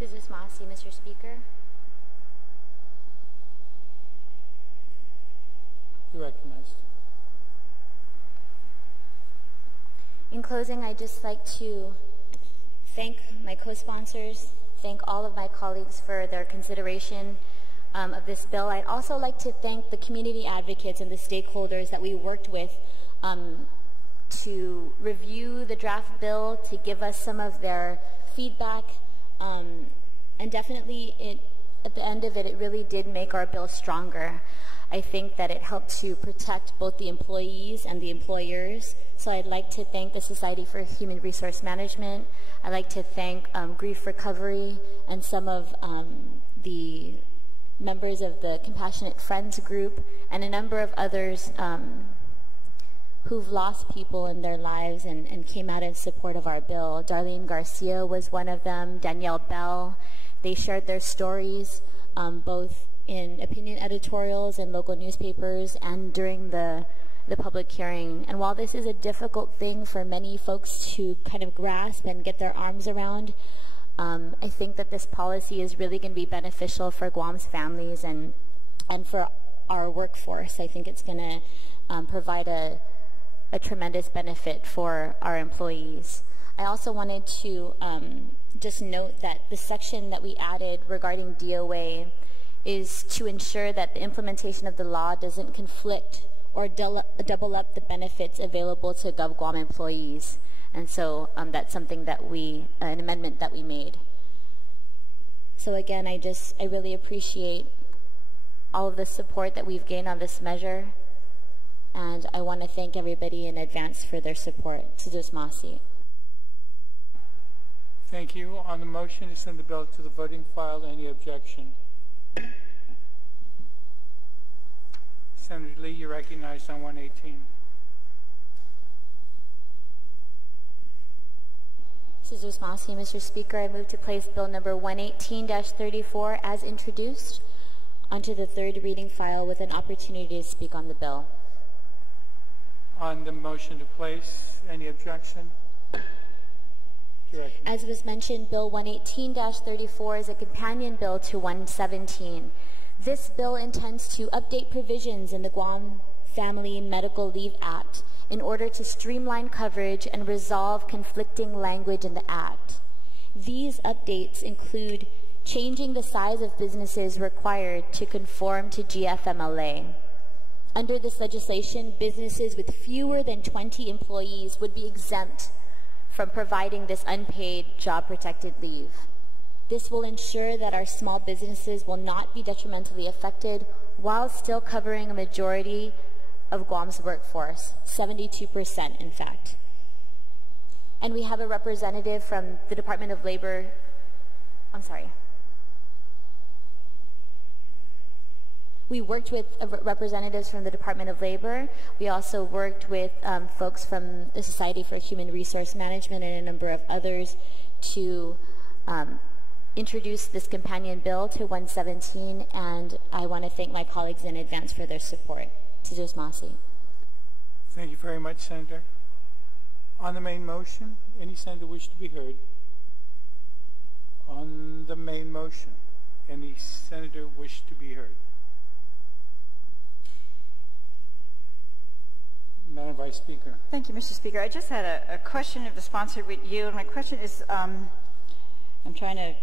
Mrs. Massey, Mr. Speaker. You're recognized. In closing, I'd just like to thank my co-sponsors, thank all of my colleagues for their consideration of this bill. I'd also like to thank the community advocates and the stakeholders that we worked with to review the draft bill, to give us some of their feedback. And definitely, at the end of it, it really did make our bill stronger. I think that it helped to protect both the employees and the employers. So I'd like to thank the Society for Human Resource Management. I'd like to thank Grief Recovery and some of the members of the Compassionate Friends group and a number of others who've lost people in their lives and came out in support of our bill. Darlene Garcia was one of them, Danielle Bell. They shared their stories both in opinion editorials in local newspapers and during the public hearing. And while this is a difficult thing for many folks to kind of grasp and get their arms around, I think that this policy is really going to be beneficial for Guam's families and for our workforce. I think it's going to provide a tremendous benefit for our employees. I also wanted to just note that the section that we added regarding DOA is to ensure that the implementation of the law doesn't conflict or double up the benefits available to GovGuam employees. And so that's something that an amendment that we made. So again, I really appreciate all of the support that we've gained on this measure. And I want to thank everybody in advance for their support. Mrs. Massey. Thank you. On the motion to send the bill to the voting file, any objection? Senator Lee, you're recognized on 118. Mrs. Massey, Mr. Speaker, I move to place Bill number 118-34 as introduced onto the third reading file with an opportunity to speak on the bill. On the motion to place, any objection? As was mentioned, Bill 118-34 is a companion bill to 117. This bill intends to update provisions in the Guam Family Medical Leave Act in order to streamline coverage and resolve conflicting language in the Act. These updates include changing the size of businesses required to conform to GFMLA. Under this legislation, businesses with fewer than 20 employees would be exempt from providing this unpaid job-protected leave. This will ensure that our small businesses will not be detrimentally affected while still covering a majority of Guam's workforce, 72% in fact. And we have a representative from the Department of Labor, We worked with representatives from the Department of Labor. We also worked with folks from the Society for Human Resource Management and a number of others to introduce this companion bill to 117, and I want to thank my colleagues in advance for their support. Mrs. Massey. Thank you very much, Senator. On the main motion, any senator wish to be heard? On the main motion, any senator wish to be heard? Madam Vice Speaker. Thank you, Mr. Speaker. I just had a question of the sponsor with you, and my question is, I'm trying to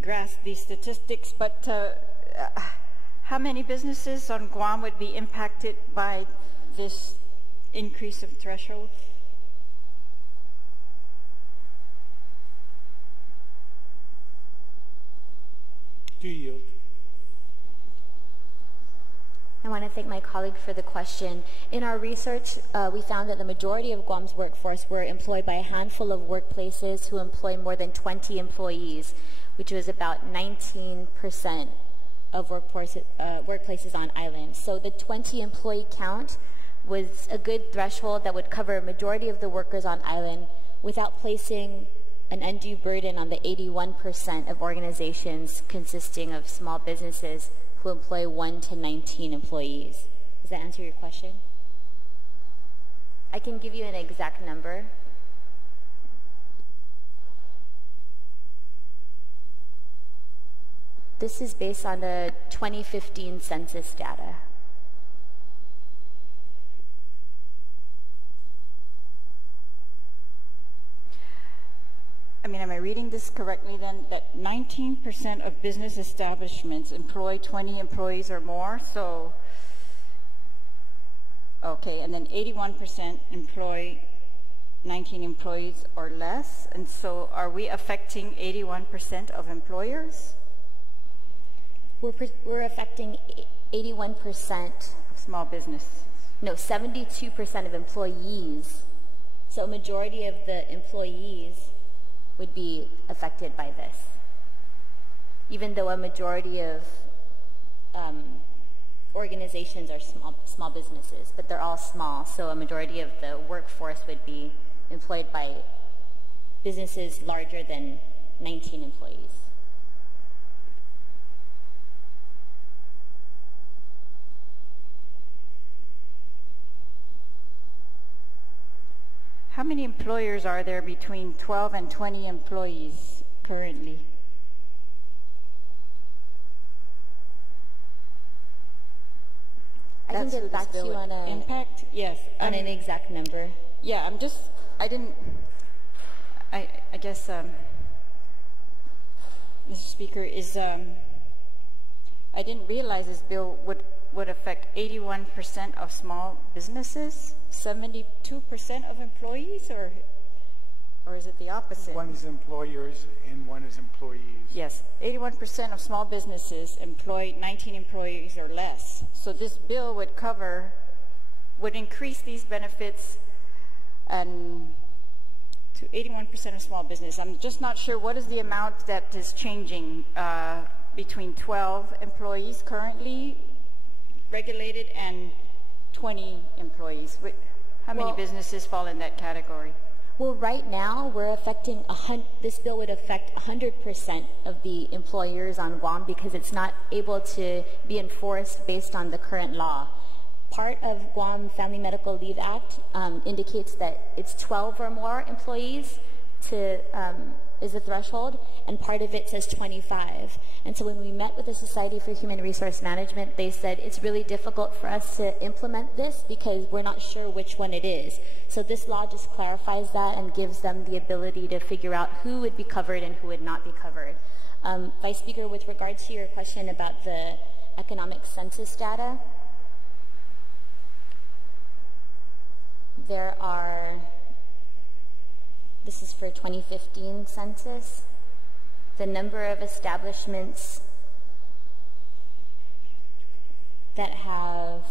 grasp these statistics, but how many businesses on Guam would be impacted by this increase of threshold? Do yield. I want to thank my colleague for the question. In our research, we found that the majority of Guam's workforce were employed by a handful of workplaces who employ more than 20 employees, which was about 19% of workplaces on island. So the 20 employee count was a good threshold that would cover a majority of the workers on island without placing an undue burden on the 81% of organizations consisting of small businesses who employ 1 to 19 employees. Does that answer your question? I can give you an exact number. This is based on the 2015 census data. I mean, am I reading this correctly then, that 19% of business establishments employ 20 employees or more? So, okay, and then 81% employ 19 employees or less. And so are we affecting 81% of employers? We're affecting 81% of small business. No, 72% of employees. So a majority of the employees would be affected by this, even though a majority of organizations are small businesses, but they're all small, so a majority of the workforce would be employed by businesses larger than 19 employees. How many employers are there between 12 and 20 employees currently? I can get back to you on a impact. Yes, on an exact number. Yeah, I guess, Mr. Speaker, I didn't realize this bill would affect 81% of small businesses, 72% of employees, or is it the opposite? One is employers and one is employees. Yes, 81% of small businesses employ 19 employees or less. So this bill would increase these benefits and to 81% of small business. I'm just not sure what is the amount that is changing between 12 employees currently regulated and 20 employees. How many businesses fall in that category? Well, right now, this bill would affect 100% of the employers on Guam because it's not able to be enforced based on the current law. Part of Guam Family Medical Leave Act indicates that it's 12 or more employees is the threshold, and part of it says 25. And so when we met with the Society for Human Resource Management, they said it's really difficult for us to implement this because we're not sure which one it is. So this law just clarifies that and gives them the ability to figure out who would be covered and who would not be covered. Vice Speaker, with regard to your question about the economic census data, this is for 2015 census. The number of establishments that have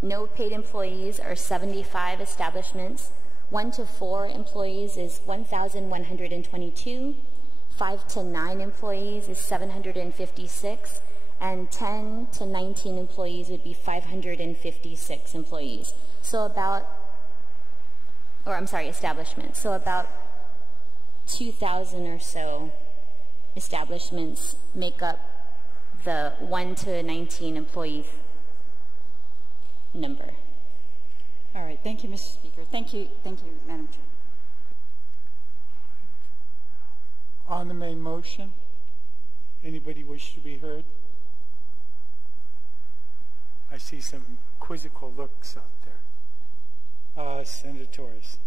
no paid employees are 75 establishments. 1 to 4 employees is 1,122. 5 to 9 employees is 756. And 10 to 19 employees would be 556 employees. Establishments. So about 2,000 or so establishments make up the 1 to 19 employee number. All right. Thank you, Mr. Speaker. Thank you, Madam Chair. On the main motion, anybody wish to be heard? I see some quizzical looks out there. Senator Torres.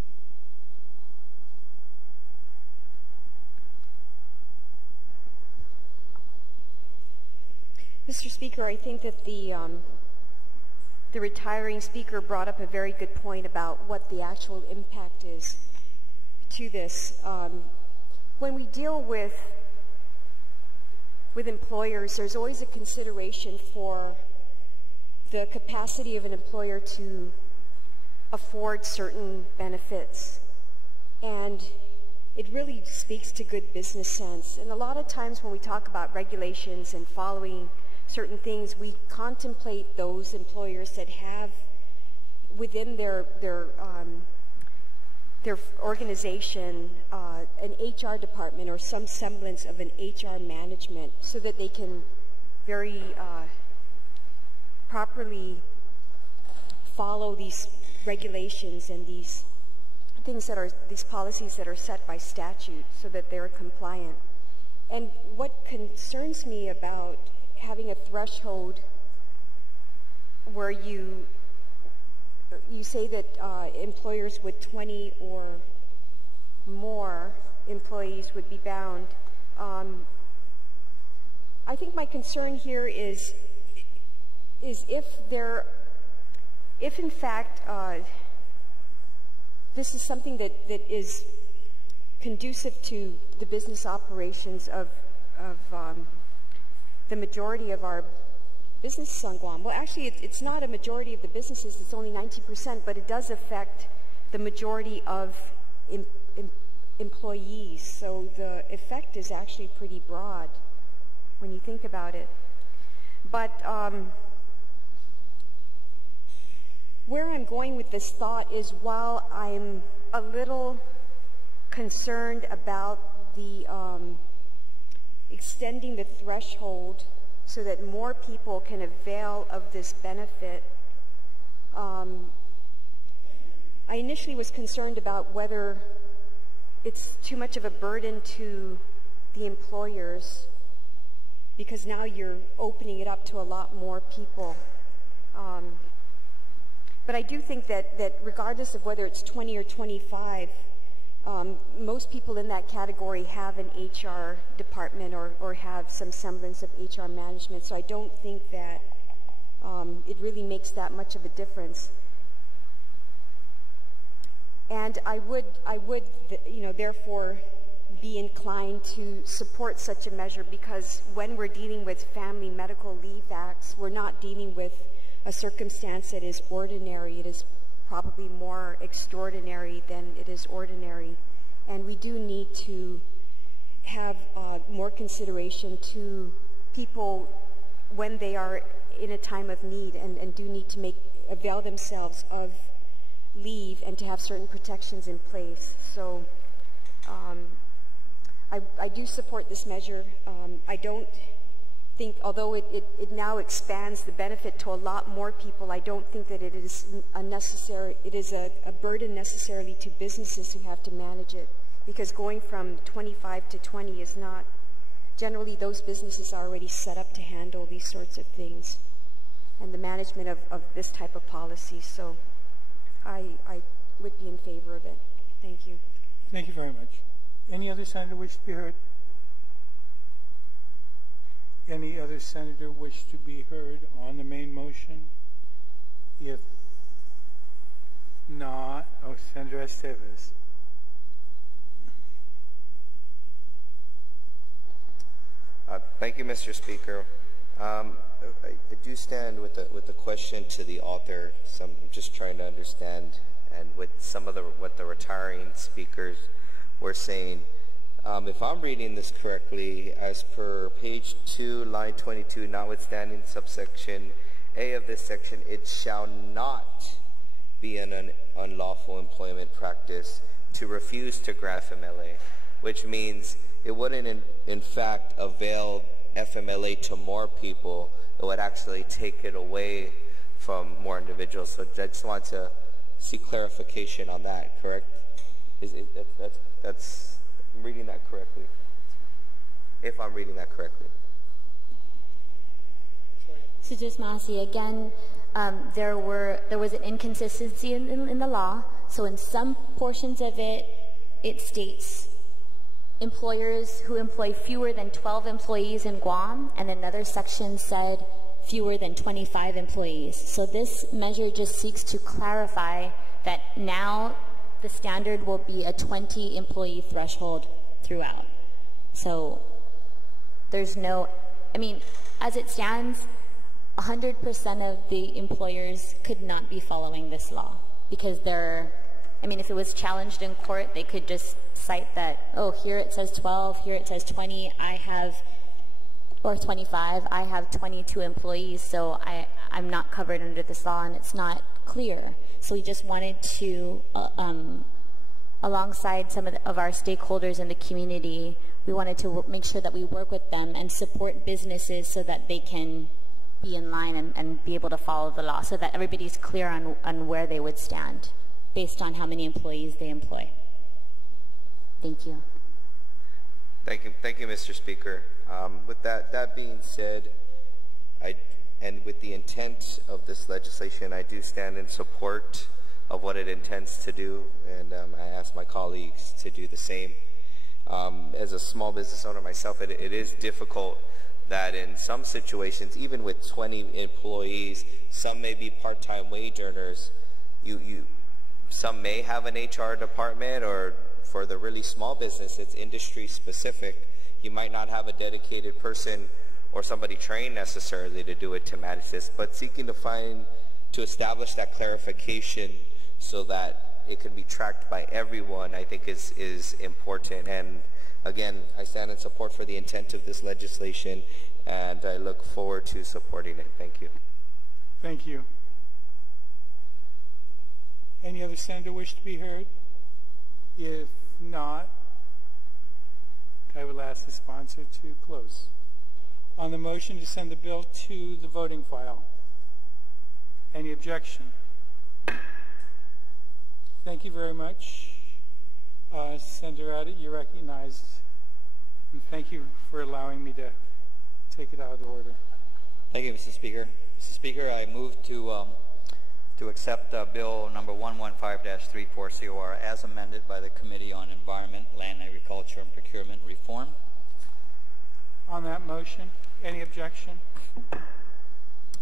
Mr. Speaker, I think that the retiring speaker brought up a very good point about what the actual impact is to this. When we deal with employers, there's always a consideration for the capacity of an employer to afford certain benefits. And it really speaks to good business sense. And a lot of times when we talk about regulations and following certain things, we contemplate those employers that have within their organization an HR department or some semblance of an HR management, so that they can very properly follow these regulations and these things that are, these policies that are set by statute, so that they're compliant. And what concerns me about having a threshold where you say that employers with 20 or more employees would be bound. I think my concern here is if in fact this is something that is conducive to the business operations of the majority of our businesses on Guam. Well, actually, it's not a majority of the businesses, it's only 19%, but it does affect the majority of employees. So the effect is actually pretty broad when you think about it. But where I'm going with this thought is, while I'm a little concerned about the extending the threshold so that more people can avail of this benefit, I initially was concerned about whether it's too much of a burden to the employers, because now you're opening it up to a lot more people. But I do think that regardless of whether it's 20 or 25, most people in that category have an HR department or have some semblance of HR management, so I don't think that it really makes that much of a difference. And I would, therefore be inclined to support such a measure, because when we're dealing with Family Medical Leave Acts, we're not dealing with a circumstance that is ordinary. It is probably more extraordinary than it is ordinary. And we do need to have more consideration to people when they are in a time of need and do need to avail themselves of leave and to have certain protections in place. So I do support this measure. I don't think, although it now expands the benefit to a lot more people, I don't think that it is a burden necessarily to businesses who have to manage it, because going from 25 to 20 is not, generally those businesses are already set up to handle these sorts of things and the management of this type of policy. So I would be in favor of it. Thank you. Thank you very much. Any other senator wish to be heard? Any other senator wish to be heard on the main motion? If not, Senator Estevez. Thank you, Mr. Speaker. I do stand with the question to the author. So I'm just trying to understand, and with some of what the retiring speakers were saying. If I'm reading this correctly, as per page 2, line 22, notwithstanding subsection A of this section, it shall not be an unlawful employment practice to refuse to grant FMLA, which means it wouldn't in fact avail FMLA to more people. It would actually take it away from more individuals. So I just want to see clarification on that, correct? I'm reading that correctly. If I'm reading that correctly. So just Masi, again, there was an inconsistency in the law. So in some portions of it, it states employers who employ fewer than 12 employees in Guam, and another section said fewer than 25 employees. So this measure just seeks to clarify that now the standard will be a 20 employee threshold throughout. So there's no, I mean, as it stands, 100% of the employers could not be following this law because they're, I mean, if it was challenged in court, they could just cite that, oh, here it says 12, here it says 20, I have, or 25, I have 22 employees, so I'm not covered under this law, and it's not clear. So we just wanted to, alongside some of our stakeholders in the community, we wanted to make sure that we work with them and support businesses so that they can be in line and be able to follow the law, so that everybody's clear on where they would stand based on how many employees they employ. Thank you. Thank you, Mr. Speaker. With that being said, and with the intent of this legislation, I do stand in support of what it intends to do, and I ask my colleagues to do the same. As a small business owner myself, it is difficult that in some situations, even with 20 employees, some may be part-time wage earners. Some may have an HR department, or for the really small business, it's industry specific. You might not have a dedicated person or somebody trained necessarily to do it to manage this, but seeking to establish that clarification so that it can be tracked by everyone, I think is important. And again, I stand in support for the intent of this legislation, and I look forward to supporting it. Thank you. Thank you. Any other senator wish to be heard? If not, I will ask the sponsor to close. On the motion to send the bill to the voting file, any objection? Thank you very much. Senator Addott, you're recognized. And thank you for allowing me to take it out of order. Thank you, Mr. Speaker. Mr. Speaker, I move to accept Bill number 115-34COR as amended by the Committee on Environment, Land, Agriculture, and Procurement Reform. On that motion, any objection?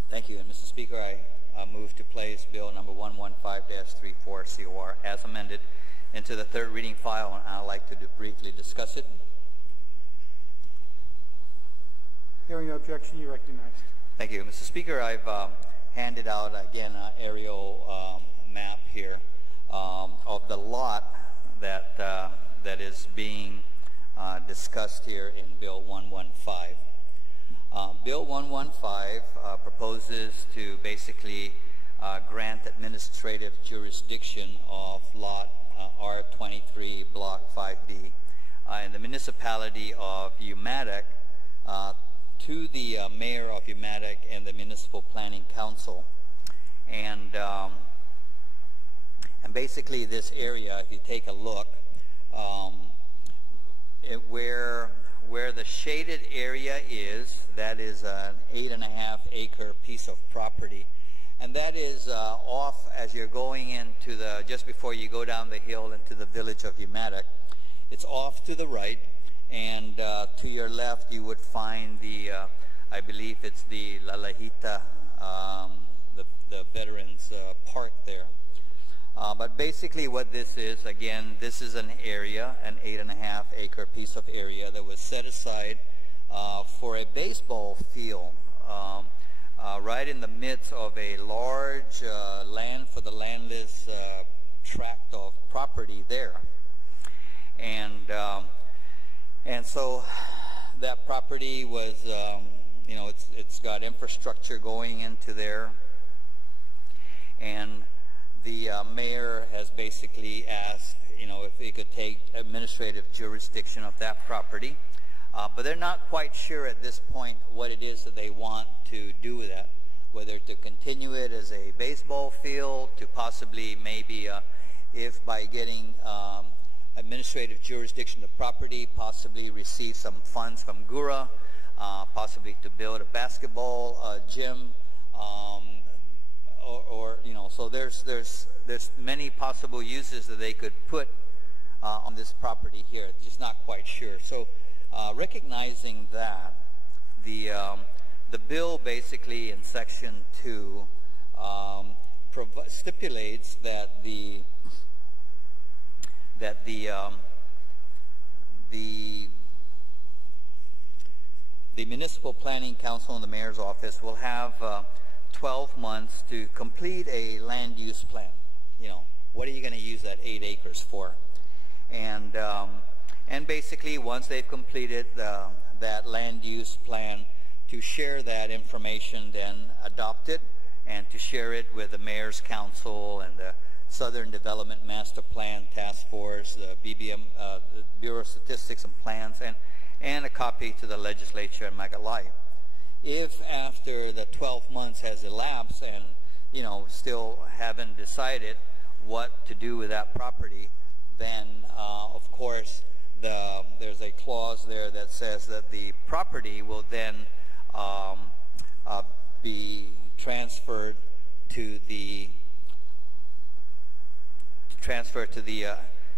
Thank you. And Mr. Speaker, I move to place Bill number 115-34COR as amended into the third reading file, and I'd like to briefly discuss it. Hearing no objection, you recognized. Thank you. Mr. Speaker, I've handed out again an aerial map here of the lot that is being discussed here in Bill 115. Bill 115 proposes to basically grant administrative jurisdiction of lot R23 Block 5B in the municipality of Umatec to the mayor of Umatec and the Municipal Planning Council. And basically this area, if you take a look, where the shaded area is, that is an 8.5 acre piece of property. And that is off as you're going into just before you go down the hill into the village of Umatec. It's off to the right, and to your left you would find the, I believe it's the La Lajita, the Veterans Park there. But basically what this is, again, this is an area, an 8.5 acre piece of area that was set aside for a baseball field right in the midst of a large land for the landless tract of property there. And so that property was, you know, it's got infrastructure going into there, and the mayor has basically asked, you know, if he could take administrative jurisdiction of that property, but they're not quite sure at this point what it is that they want to do with that, whether to continue it as a baseball field, to possibly maybe, if by getting administrative jurisdiction of property, possibly receive some funds from GURA, possibly to build a basketball gym, or you know, so there's many possible uses that they could put on this property here. Just not quite sure. So recognizing that, the bill basically in Section 2 stipulates that the Municipal Planning Council and the Mayor's Office will have 12 months to complete a land use plan. You know, what are you going to use that 8 acres for? And basically, once they've completed that land use plan, to share that information, then adopt it, and to share it with the Mayor's Council and the Southern Development Master Plan Task Force, the BBM, the Bureau of Statistics and Plans, and a copy to the legislature and make it live. If after the 12 months has elapsed and, you know, still haven't decided what to do with that property, then of course there's a clause there that says that the property will then be transferred to the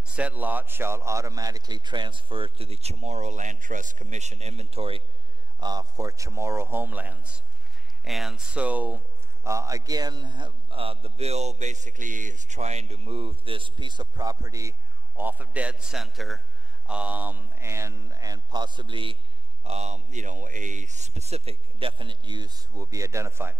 said lot shall automatically transfer to the Chamorro Land Trust Commission inventory for Chamorro homelands. And so again, the bill basically is trying to move this piece of property off of dead center, and possibly you know, a specific definite use will be identified.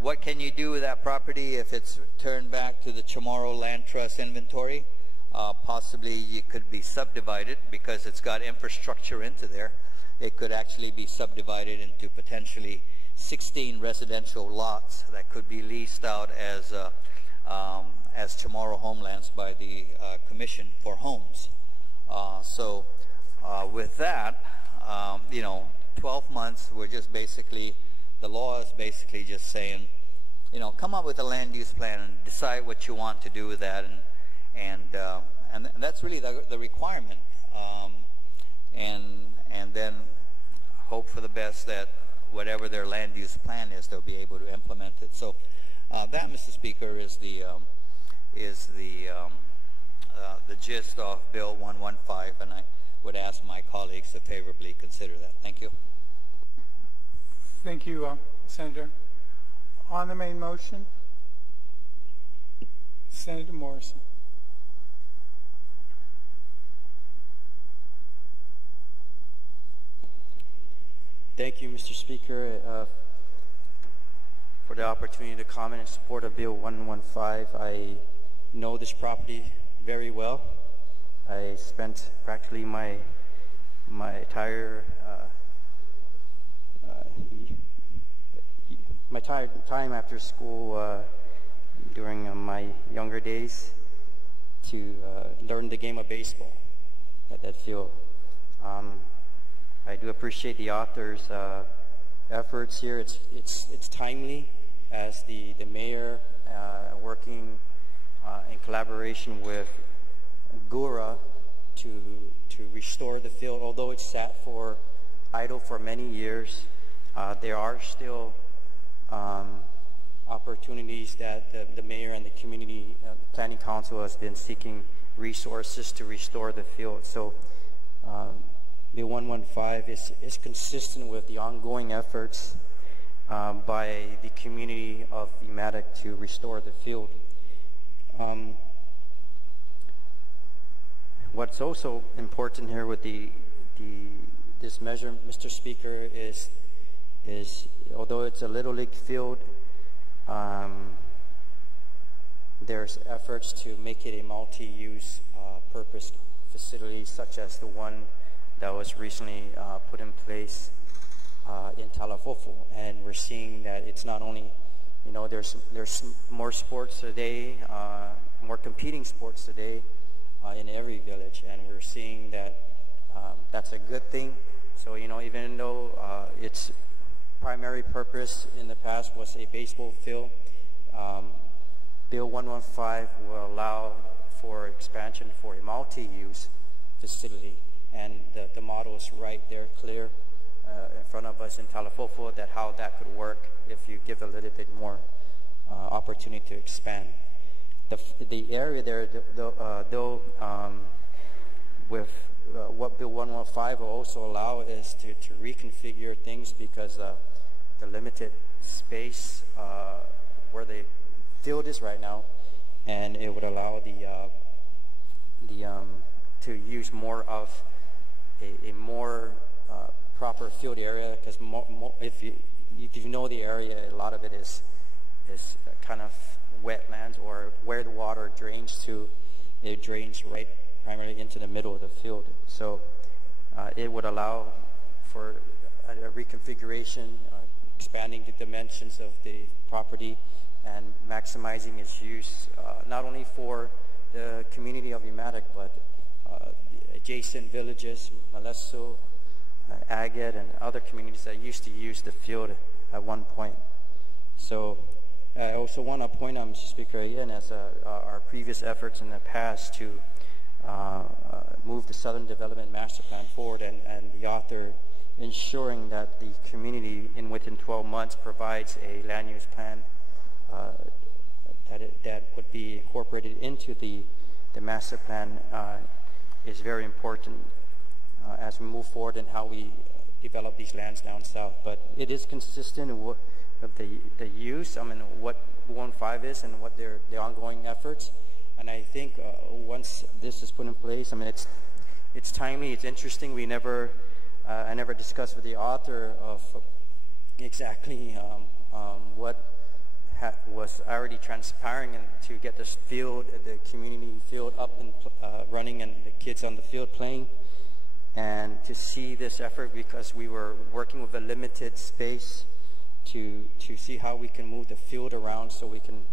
What can you do with that property if it's turned back to the Chamorro Land Trust inventory? Possibly it could be subdivided because it's got infrastructure into there. It could actually be subdivided into potentially 16 residential lots that could be leased out as Chamorro homelands by the Commission for Homes. So with that, you know, 12 months, we're just basically, the law is basically just saying, you know, come up with a land use plan and decide what you want to do with that, and that's really the requirement, and then hope for the best that whatever their land use plan is, they'll be able to implement it. So that, Mr. Speaker, is the gist of Bill 115, and I would ask my colleagues to favorably consider that. Thank you. Thank you, Senator. On the main motion, Senator Morrison. Thank you, Mr. Speaker, for the opportunity to comment in support of Bill 115. I know this property very well. I spent practically my entire time after school during my younger days to learn the game of baseball at that field. I do appreciate the author's efforts here. It's timely as the mayor working in collaboration with GURA to restore the field. Although it's sat idle for many years, there are still opportunities that the mayor and the community planning council has been seeking resources to restore the field. So Bill 115 is consistent with the ongoing efforts by the community of Thematic to restore the field. What's also important here with this measure, Mr. Speaker, is although it's a Little League field, there's efforts to make it a multi-use purpose facility, such as the one that was recently put in place in Talafofo. And we're seeing that it's not only, you know, there's more sports today, more competing sports today in every village, and we're seeing that that's a good thing. So, you know, even though its primary purpose in the past was a baseball field, Bill 115 will allow for expansion for a multi-use facility, and the model is right there, clear in front of us in Talafofo, that how that could work if you give a little bit more opportunity to expand. the area there, though, with what Bill 115 will also allow is to reconfigure things because the limited space where the field is right now, and it would allow to use more of a more proper field area, because if you know the area, a lot of it is kind of wetlands, or where the water drains to, it drains right primarily into the middle of the field. So it would allow for a reconfiguration, expanding the dimensions of the property and maximizing its use, not only for the community of Umatic, but the adjacent villages, Malesso, Agate, and other communities that used to use the field at one point. So I also want to point out, Mr. Speaker, again, as our previous efforts in the past to move the Southern Development Master Plan forward, and the author ensuring that the community within 12 months provides a land use plan that would be incorporated into the master plan is very important as we move forward in how we develop these lands down south. But it is consistent with the use, I mean, what 115 is and what their ongoing efforts. And I think once this is put in place, I mean, it's timely, it's interesting. I never discussed with the author of exactly what was already transpiring, and to get this field, the community field up and running, and the kids on the field playing, and to see this effort, because we were working with a limited space, to see how we can move the field around so we can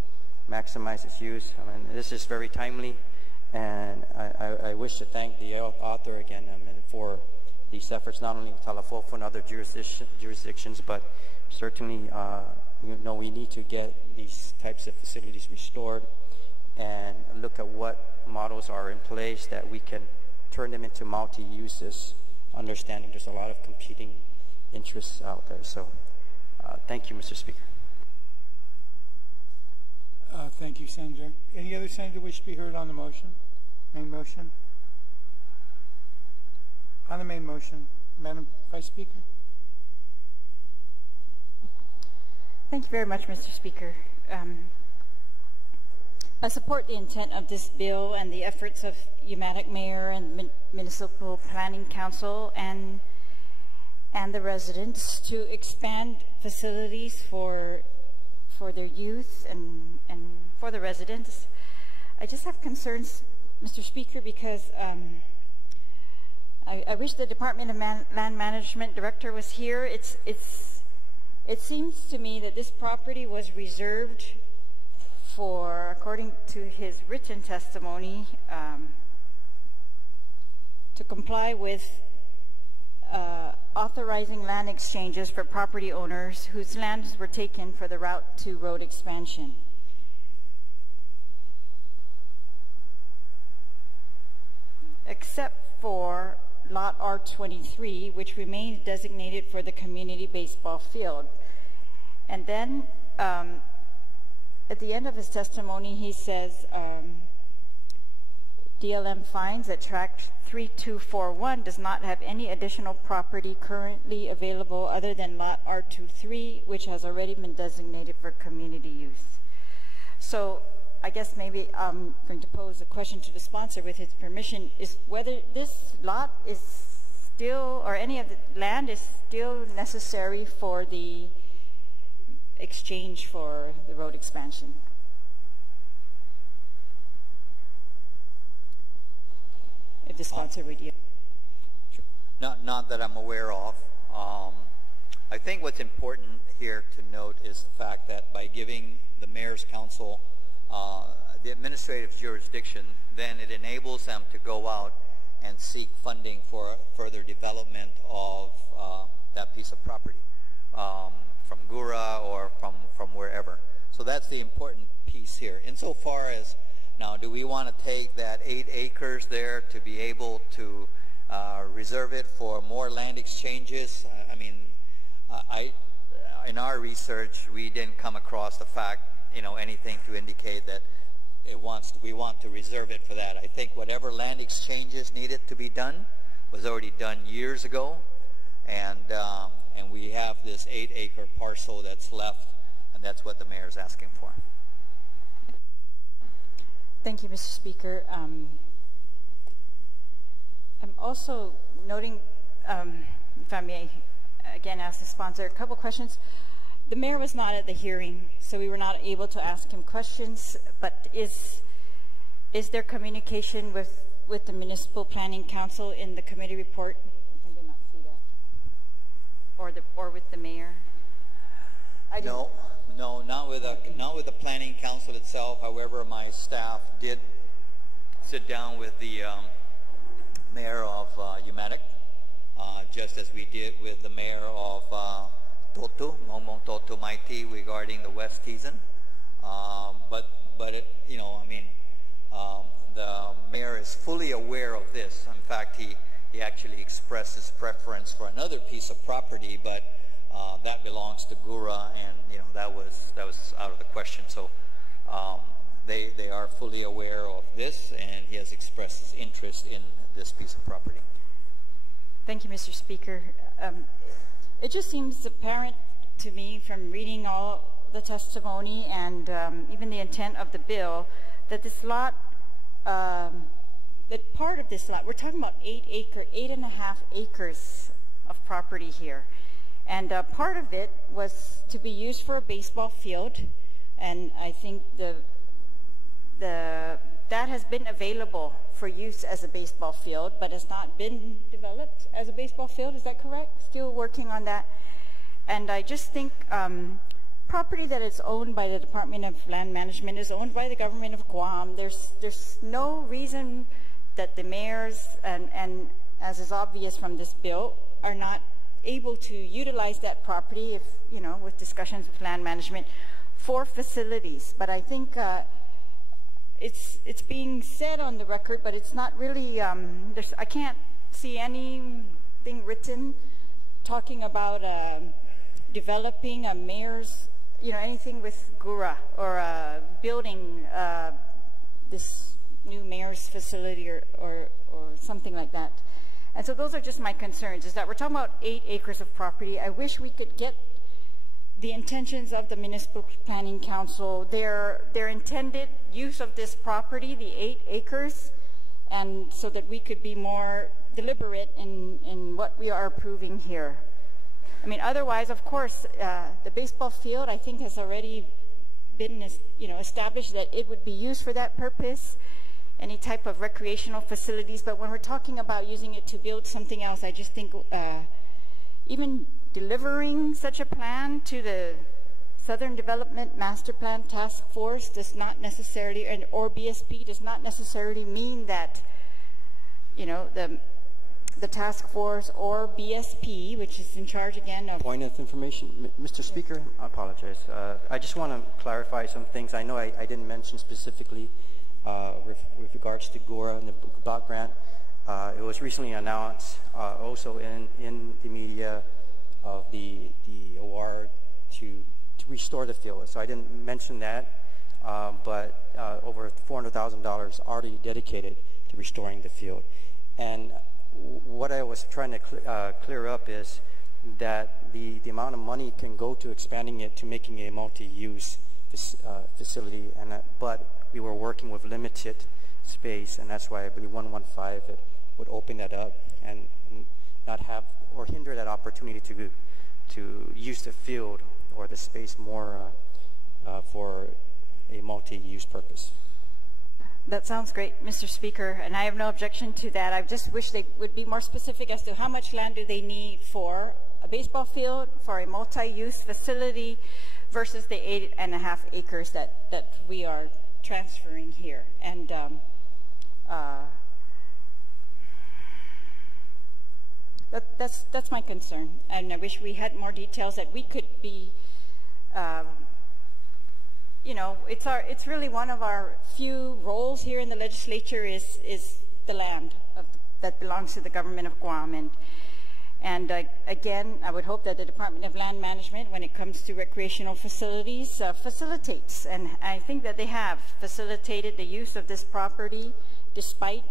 maximize its use. I mean, this is very timely, and I wish to thank the author again, I mean, for these efforts, not only in Talafofo and other jurisdictions, but certainly we need to get these types of facilities restored and look at what models are in place that we can turn them into multi-uses, understanding there's a lot of competing interests out there. So thank you, Mr. Speaker. Thank you, Senator. Any other senator wish to be heard on the motion? Main motion? On the main motion, Madam Vice Speaker. Thank you very much, Mr. Speaker. I support the intent of this bill and the efforts of Umatic Mayor and Municipal Planning Council and the residents to expand facilities for their youth and for the residents. I just have concerns, Mr. Speaker, because I wish the Department of Land Management Director was here. It seems to me that this property was reserved for, according to his written testimony, to comply with authorizing land exchanges for property owners whose lands were taken for the Route 2 road expansion. Except for Lot R23, which remains designated for the community baseball field. And then at the end of his testimony, he says, DLM finds that Tract 3241 does not have any additional property currently available other than Lot R23, which has already been designated for community use. So I guess maybe I'm going to pose a question to the sponsor with his permission, is whether this lot is still, or any of the land is still necessary for the exchange for the road expansion. If the sponsor would yield. Sure. Not that I'm aware of. I think what's important here to note is the fact that by giving the Mayor's Council the administrative jurisdiction, then it enables them to go out and seek funding for further development of that piece of property from Gura or from wherever. So that's the important piece here. Insofar as now, do we want to take that 8 acres there to be able to reserve it for more land exchanges? I mean, in our research, we didn't come across the fact, anything to indicate that we want to reserve it for that. I think whatever land exchanges needed to be done was already done years ago, and we have this 8-acre parcel that's left, and that's what the mayor is asking for. Thank you, Mr. Speaker. I'm also noting, if I may again ask the sponsor a couple questions. The mayor was not at the hearing, so we were not able to ask him questions, but is there communication with the Municipal Planning Council in the committee report? I did not see that. Or with the mayor? No, not with the Planning Council itself. However, my staff did sit down with the mayor of Umatic, just as we did with the mayor of Totu, Momong Totu Maiti, regarding the West Teason. But it, the mayor is fully aware of this. In fact, he actually expressed his preference for another piece of property, but that belongs to Gura, and that was out of the question. So they are fully aware of this, and he has expressed his interest in this piece of property. Thank you, Mr. Speaker. It just seems apparent to me from reading all the testimony and even the intent of the bill that this lot, that part of this lot, we're talking about 8.5 acres of property here. And part of it was to be used for a baseball field, and I think that has been available for use as a baseball field, but has not been developed as a baseball field. Is that correct? Still working on that. And I just think property that is owned by the Department of Land Management is owned by the government of Guam. There's no reason that the mayors, and as is obvious from this bill, are not able to utilize that property if, with discussions with land management for facilities. But I think it's being said on the record, but it's not really, I can't see anything written talking about developing a mayor's, anything with Gura, or building this new mayor's facility or something like that. And so those are just my concerns, is that we're talking about 8 acres of property. I wish we could get the intentions of the Municipal Planning Council, their intended use of this property, the 8 acres, and so that we could be more deliberate in what we are approving here. I mean, otherwise, of course, the baseball field, I think, has already been, established that it would be used for that purpose, any type of recreational facilities. But when we're talking about using it to build something else, I just think even delivering such a plan to the Southern Development Master Plan Task Force does not necessarily, or BSP does not necessarily mean that, the task force or BSP, which is in charge again of... Point of information. Mr. Speaker, I apologize. I just want to clarify some things. I know I didn't mention specifically with regards to Gura and the block grant. It was recently announced also in the media of the award to restore the field. So I didn't mention that, but over $400,000 already dedicated to restoring the field. And what I was trying to clear up is that the amount of money can go to expanding it to making a multi-use facility, but we were working with limited space, and that's why I believe 115 would open that up and not have or hinder that opportunity to use the field or the space more for a multi-use purpose. That sounds great, Mr. Speaker, and I have no objection to that. I just wish they would be more specific as to how much land do they need for a baseball field, for a multi-use facility, versus the 8.5 acres that we are transferring here. And that's my concern, and I wish we had more details that we could be. It's really one of our few roles here in the legislature is the land that belongs to the government of Guam, And again, I would hope that the Department of Land Management, when it comes to recreational facilities, facilitates. And I think that they have facilitated the use of this property despite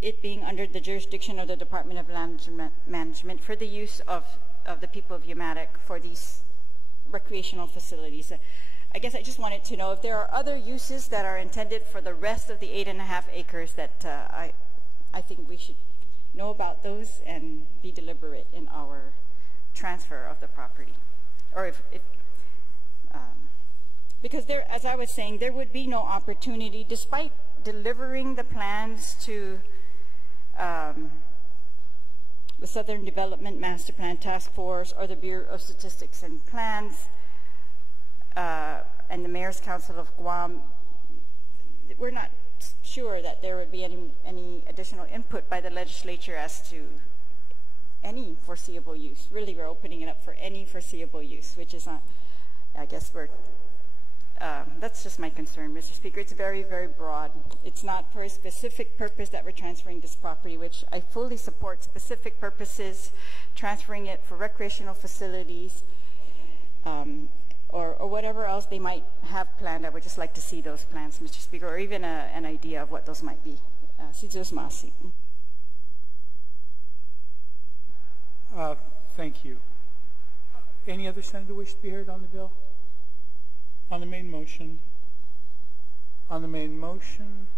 it being under the jurisdiction of the Department of Land Management for the use of the people of Umatic for these recreational facilities. I guess I just wanted to know if there are other uses that are intended for the rest of the 8.5 acres that I think we should know about those and be deliberate in our transfer of the property. Or because there, as I was saying, there would be no opportunity, despite delivering the plans to the Southern Development Master Plan Task Force or the Bureau of Statistics and Plans and the Mayor's Council of Guam. We're not sure that there would be any additional input by the legislature as to any foreseeable use. Really, we're opening it up for any foreseeable use, which is not, I guess that's just my concern, Mr. Speaker. It's very, very broad. It's not for a specific purpose that we're transferring this property, which I fully support specific purposes, transferring it for recreational facilities, or whatever else they might have planned. I would just like to see those plans, Mr. Speaker, or even an idea of what those might be. Thank you. Any other senator wish to be heard on the bill? On the main motion? On the main motion?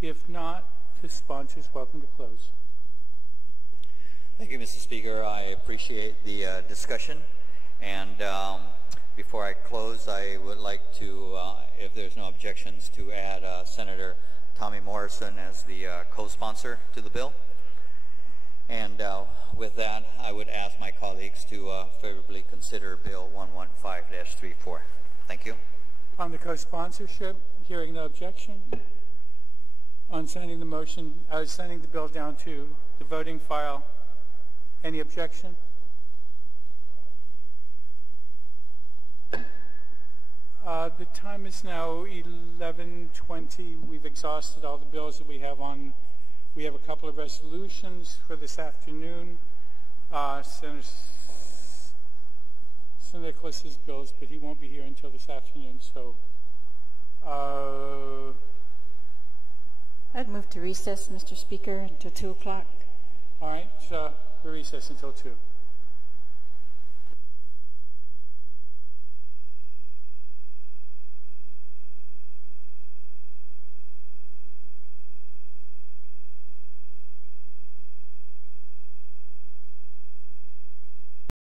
If not, the sponsor is welcome to close. Thank you, Mr. Speaker. I appreciate the discussion. And before I close, I would like to, if there's no objections, to add Senator Tommy Morrison as the co-sponsor to the bill. And with that, I would ask my colleagues to favorably consider Bill 115-34. Thank you. On the co-sponsorship, hearing no objection. On sending the motion, sending the bill down to the voting file, any objection? The time is now 11:20. We've exhausted all the bills that we have on. We have a couple of resolutions for this afternoon. Senator Nicholas's bills, but he won't be here until this afternoon. So, I'd move to recess, Mr. Speaker, until 2 o'clock. All right, we recess until 2.